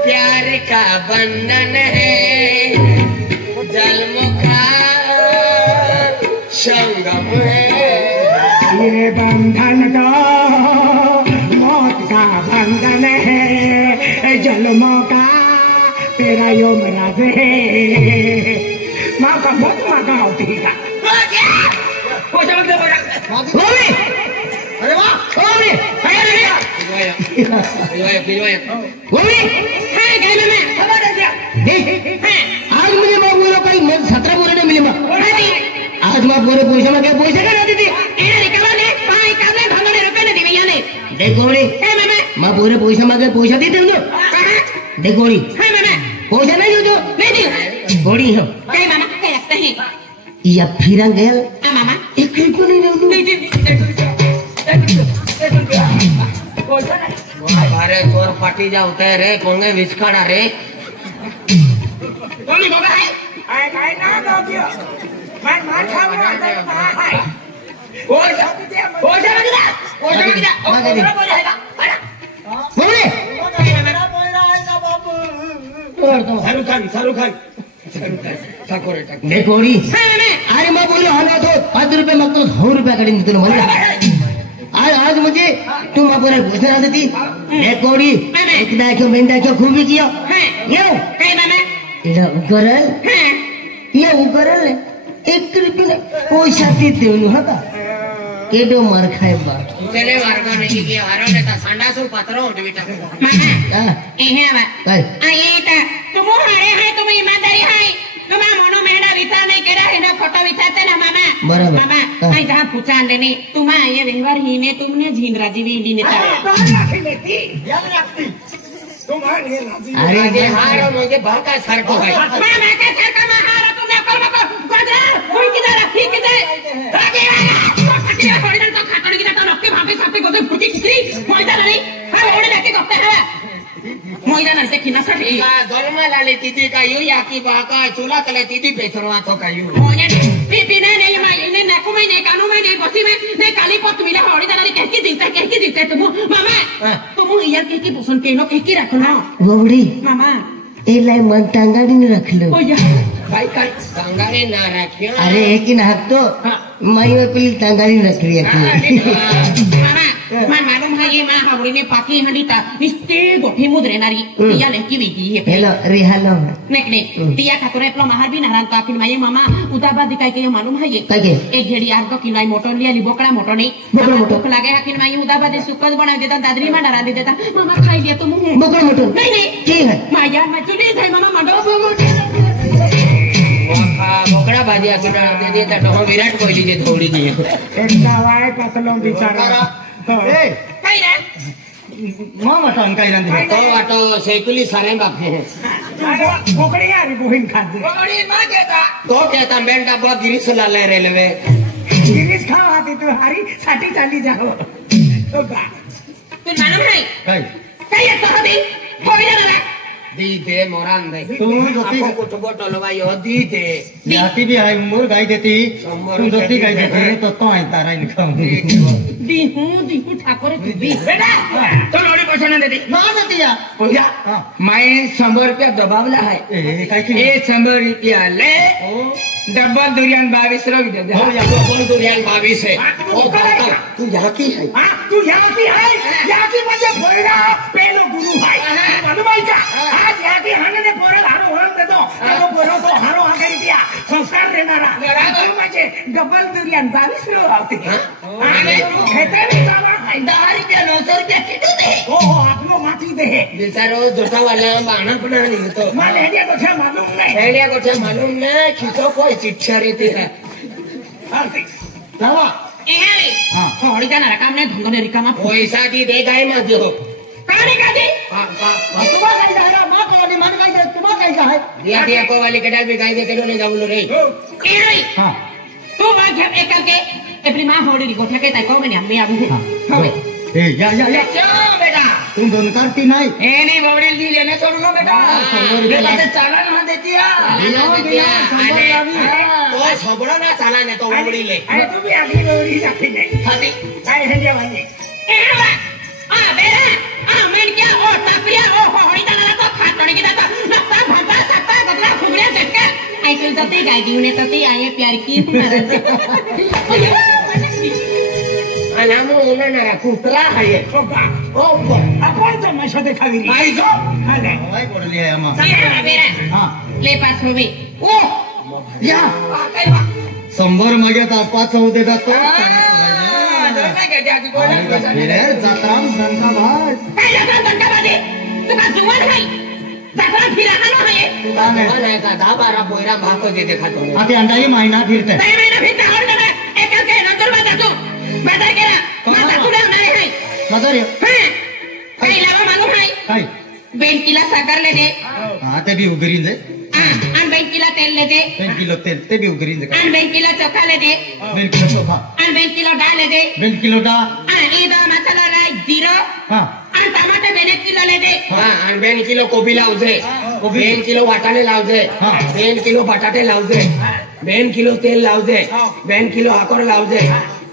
प्यार का बंधन है, जन्म का संगम है, ये बंधन तो मौत का बंधन है, जन्मों का तेरा यमराज है। माँ का बहुत माँ का होती है। अरे वाह आज मुझे माँ बोलो कहीं 17 बोले नहीं मिली माँ, आज माँ बोले पैसा में क्या पैसा का देती थी, देखो माँ बोले पैसा में क्या पैसा देते हो, देखो पैसा नहीं दो गोड़ी हो या फिर गया एक क्यों नहीं अरे चोर पाटी जाते रे कोंगे विस्काड़ा रे शाहरुख खान देखोड़ी अरे मैं बोलो हला तो 5 रुपए मत तो 100 रुपया कड़ी तुम आज मुझे तुम अपने घोषणा देती देखोड़ी इतना क्यों बेंदा क्यों खूब भी किया ये उगरल 1 रुपया पैसा देते हता केडो मार खाए बात चले मार्गा नहीं किया हारो ने ता सांडा सो पत्रो उठ बेटा मामा एहे बा आईता तुम हारे है तुम ईमानदारी है तुम मनो मेडा विचार नहीं केडा है ना फोटो विचारते ना मामा मामा आई जहां पूछा लेने तुम ये व्यवहार ही ने तुमने झीन राजी भी ली ने ता लेती याद रखती तुम्हारे अरे ये हारो मुझे भाका सर को है मामा का सर का हारो तुमने कर मत गजरा कोई किधर रखी किधर आगे वाला खटिया कोड़ी तो खाटड़ी की तो नक्की भागे साथे गोदे फुटी किसी मोइदा नहीं हां ओडे लेके गप्पे है मोइदा नसे खिना सटी दोलमा लाले तीती का यू या की बाका चूला तले तीती बेचरवा तो का यू मोने पीपी नहीं माई ने नाकू में नहीं कानू में नहीं गोसी में नहीं काली पत मिले हौड़ी दाना कहकी दिखता तुम मामा तुम यार कहकी पोषण केनो कहकी रखो ना गोबड़ी मामा एलाई मन टांगाड़ी ने रख लो ओ यार भाई का टांगाड़ी ना रखियो अरे एक ही नाक तो माई में पहले टांगाड़ी रख रही है मामा मैं मालूम है ये मां हवड़ी ने पाकी हंडी ता निस्ते गोठी मुद्रे नारी तिया लेकी विगी है हेलो रिहालो नेकने तिया खातरे प्लो महार भी नारायण तो आखिर माये मामा उदाबा दिखाई के मालूम है ये ताके एक घेड़ी आग को किनाई मोटर लिया ली बोकड़ा मोटर नहीं बोकड़ा मोटर भूख लागे आखिर माये उदाबा दे सुकद बना देता दादरी में डरा दे देता मामा खाई लिया तुम बोकड़ा मोटर नहीं ठीक है माया मैं चुली जाए मामा मंडो बोकड़ा बाजिया के दे देता तो विराट कोहली जे थोड़ी दी एक दवाई कसलो बेचारा ए कई रे मामा टांग का रंग तो वाटो सेकुली सारे बाकी है बोकड़ी यार बोहिन खाती बोकड़ी मां कहता तो कहता बेंटा बहुत गिरीश लाले रेलवे गिरीश खाओ आती तू हारी साठी चाली जाओ तो का तू मालूम है कई ये कहा दी कोई ना दी दे मोरान दे तू जोती कुछ बोतल भाई हो दी दे जाती भी है मोर गाय देती तू जोती गाय देती तो आई तारा इनका दी हूं ठाकुर तू दी बेटा तो लोड़ी पैसा ना देती ना देती यार भैया मैं 100 रुपया दबावला है ए काय की ये 100 रुपया ले डबल दुरियान 22 रो दे दे हो या बोल दुरियान 22 है ओ बाता तू यहाँ की है हां तू यहाँ की मुझे बोलना पेलो गुरु भाई मालूम है क्या आज यहाँ की हाने ने पोरा हारो होन दे दो तो बोलो तो हारो आगे दिया संस्कार देणारा मालूम है डबल दुरियान 22 रो आती अरे खेते में साला 10 रुपया 900 रुपया कितने दे ओ आपनो माटी दे बेचारो जोटा वाला बाणा बना नहीं तो माल हेडिया को छे मालूम नहीं हेडिया को छे मालूम नहीं खींचो कोई शिक्षा रहती है आती लावा ए हां होड़ी जाना काम ने धंधो ने रिकामा पैसा दी दे गाय मत जो काने का दी तुम्हारा गाय जाएगा मां को वाली मन गाय तुम्हारा गाय जाए दिया को वाली कडाल भी गाय दे के नहीं जाऊलो रे ए हां तू मां गोठ्या एक के एपली मां होड़ी गोठ्या के ताई को में हम आबू हवे ए या क्यों बेटा तुम दोन करती नाही ए नहीं बवड़ी दी लेने छोड़ लो बेटा बेटा ते चालान ना देती तो सबड़ा ना चालाने तो बवड़ी ले अरे तू भी आगे बवड़ी जाती नहीं हां काय है जे वाली ए आ बेरा आ मैं क्या ओ टापिया ओ होड़ी तना तो खाटणी की ता नक्ता भंटा सत्ता गदरा खुगड़े झटका आई कुल तती गाय दी ने तती आए प्यार की अनामो उन्हें कुतरा है ये खोपा ओ अपन तो मशा दिखावी आई जो हाले काय पडली आहे आम्हा बेरा हां ले पास होवे ओ या काय बा 100 मागेता 5 होते तो जत्राम धनकाबाज काय जत्रा धंदाबाजी तुका जुवान है जत्रा फिराना है तुला का 10-12 पोयरा भाको देते खातो आता अंडाई महिना फिरते नाही महिना फिरता हर ना एक के नंतर बाजार तू बाजार केला माता तुला होणार है मदर हां काय लावा मालूम है काय बेंकीला साखर ले दे हां ते बी उगरीन जे आणि बेंकीला तेल ले दे 1 किलो तेल ते बी उगरीन जे आणि बेंकीला चोखा ले दे 1 किलो चोखा आणि बेंकीला डाळ ले दे 1 किलो डाळ आणि दा मसाला राई जीरा हां आणि टमाटे बेने किलो ले दे हां आणि 2 किलो कोबी लावजे 2 किलो वाटाणे लावजे 2 किलो बटाटे लावजे 2 किलो तेल लावजे 2 किलो हाकोर लावजे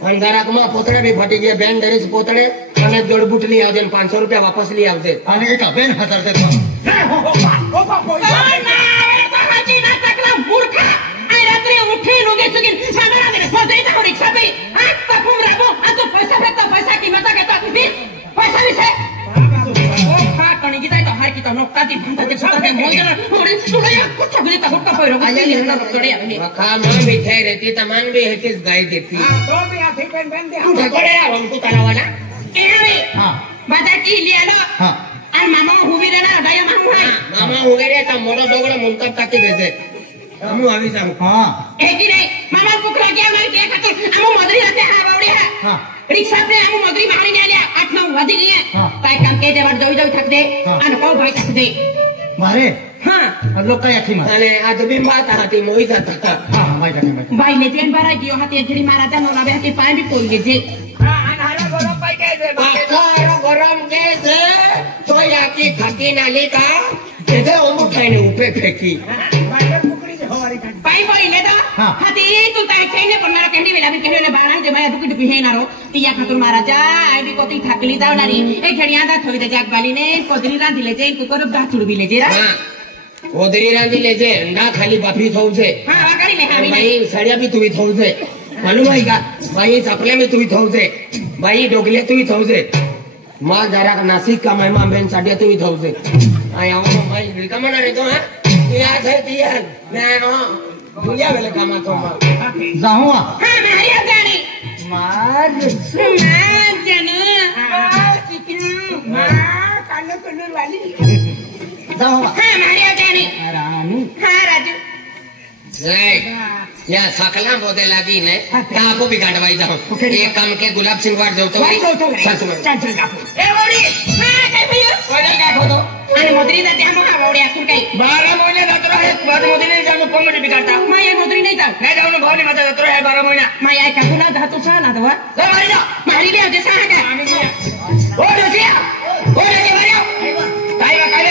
और जरा में पोतड़े भी फटी गए बेन डरे से पोतड़े અને જોડબુટ લઈ આવજે 500 રૂપિયા વાપસ લઈ આવજે અને એક બેન 1000 દેતો वखामा मिठाई रहती तमान भी हेतीस गाय देती तू ढकोड़े हमको तलावाला हां बाजार की लिया लो हां आणि मामा उभी रे ना गाय मामा है मामा उगे रे ता मोडो दोगडो मुंतब टाकी देते हमू आवी जाऊ हां है की नहीं मामा पुकरा गया मार के खातिर हमू मदरी रहते हा बावडी हा हां रिक्षा पे हमू मदरी मारी ने आल्या 8-9 वाजी लिए हां काय काम के देवर जाऊ जाऊ थक दे आणि पाव भाई थक दे मारे हां लोक काय आखी मार અને આ તો बिंबात हाती मोई जाता हां माहिती भाई ने तेन बारा गियो हाते घडी महाराजा नो लावे हाते पाय भी कोल गे जे हां आणि हरा गरम पाय काय जे बाकारो गरम के जे तो याकी खाती नाली का तेथे ओमु खाईने उपे फेकी पाय पाय ले दा हाते तू काय छैने पडणार केंडी वेला मी केले बारा जे माया दुकी दुकी हे नारो तिया खातूर महाराजा आय भी कोती थाकली जावणारी ए खेडिया दा थोई दे जाग बाली ने कोदरी रांधिले जे कुकर दा चुडबी ले जे रा कोदरी रांधी ले जे अंडा खाली बाफी थऊ जे हां वाकडी ले हावी भाई साड्या भी तुई थऊ जे मालूम है का भाई चपले में तुई थऊ जे भाई डोगले तुई थऊ जे मां जरा नासिक का महिमा बेन साड्या तुई थऊ जे आया ओ भाई विलकम ना रे तो हां या थे तिया मैं नो दुनिया वेले कामा तो जाऊ हां मारी गाडी मार मार जने सिकरू मार कान कलर वाली जाऊ हां मारी गाडी रानी हां राजू या सकला बोदे लागी ने का आपको भी गाड़वाई जाओ एक काम के गुलाब सिंह वार जाओ तो चल ए बौडी हां काय भैया कोणी काय होतो आणि मोदरी जाते हम हा बौडी आखून काय 12 महिने जातो आहे बाद मोदरी नाही जाऊ पंगडी बिगाडता माय मोदरी नाही जाऊ नाही जाऊ भावने माझा जातो आहे 12 महिना माय काय कुणा जातो सा ना दवा जा मारी जा मारी ले जे सा का ओ रसिया ओ रे काय काय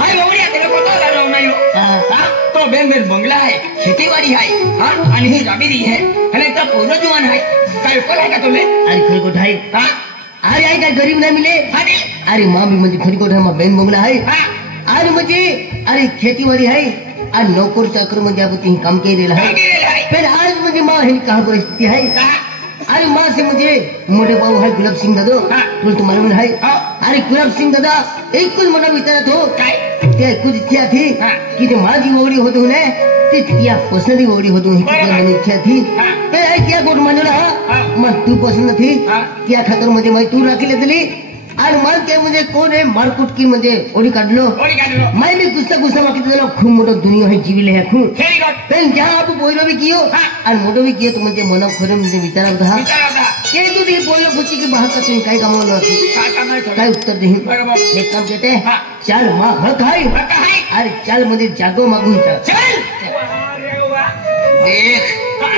हाय बौडी तेरे पोता ला नाही हां तो बेन बेन बंगला आहे शेतीवाडी आहे हां आणि ही राबीरी आहे आणि एक पोरं जवान आहे काय कोला का तुले अरे खरी गोठ आहे हां अरे आई काय गरीब नाही मिले अरे अरे मामी म्हणजे खरी गोठ आहे बेन बंगला आहे हां अरे म्हणजे अरे खेतीवाडी आहे आणि नोकर चाकर म्हणजे आपण ती काम केलेलं आहे पण आज म्हणजे माँ ही कहा परिस्थिती आहे अरे माँ से मुझे मोटे भाऊ है गुलाब सिंह दादा तुला तो मालूम है अरे गुलाब सिंह दादा एक कुछ मना विचारत हो त्या कुछ इच्छा थी कि ते माझी ओळी होतो ने ती त्या पसंदी ओळी होतो ही मला इच्छा थी ते आई क्या गोट मानला मग तू पसंद थी त्या खातर म्हणजे मैं तू राखीले दिली आणि मान के म्हणजे कोण आहे मारकुट की म्हणजे ओळी काढलो मैं भी गुस्सा मागितलं दिला खूप मोठं दुनिया है जीविले है खूप पण ज्या आपण बोयलो भी कियो आणि मोठो भी कियो तो म्हणजे मन खरं म्हणजे विचारत हा के तू ती बोयलो खुची की बाहर का तुम्ही काय कामावलं काय उत्तर देईन एक काम करते चाल मा हक आहे अरे चाल मध्ये जागो मागून चल देख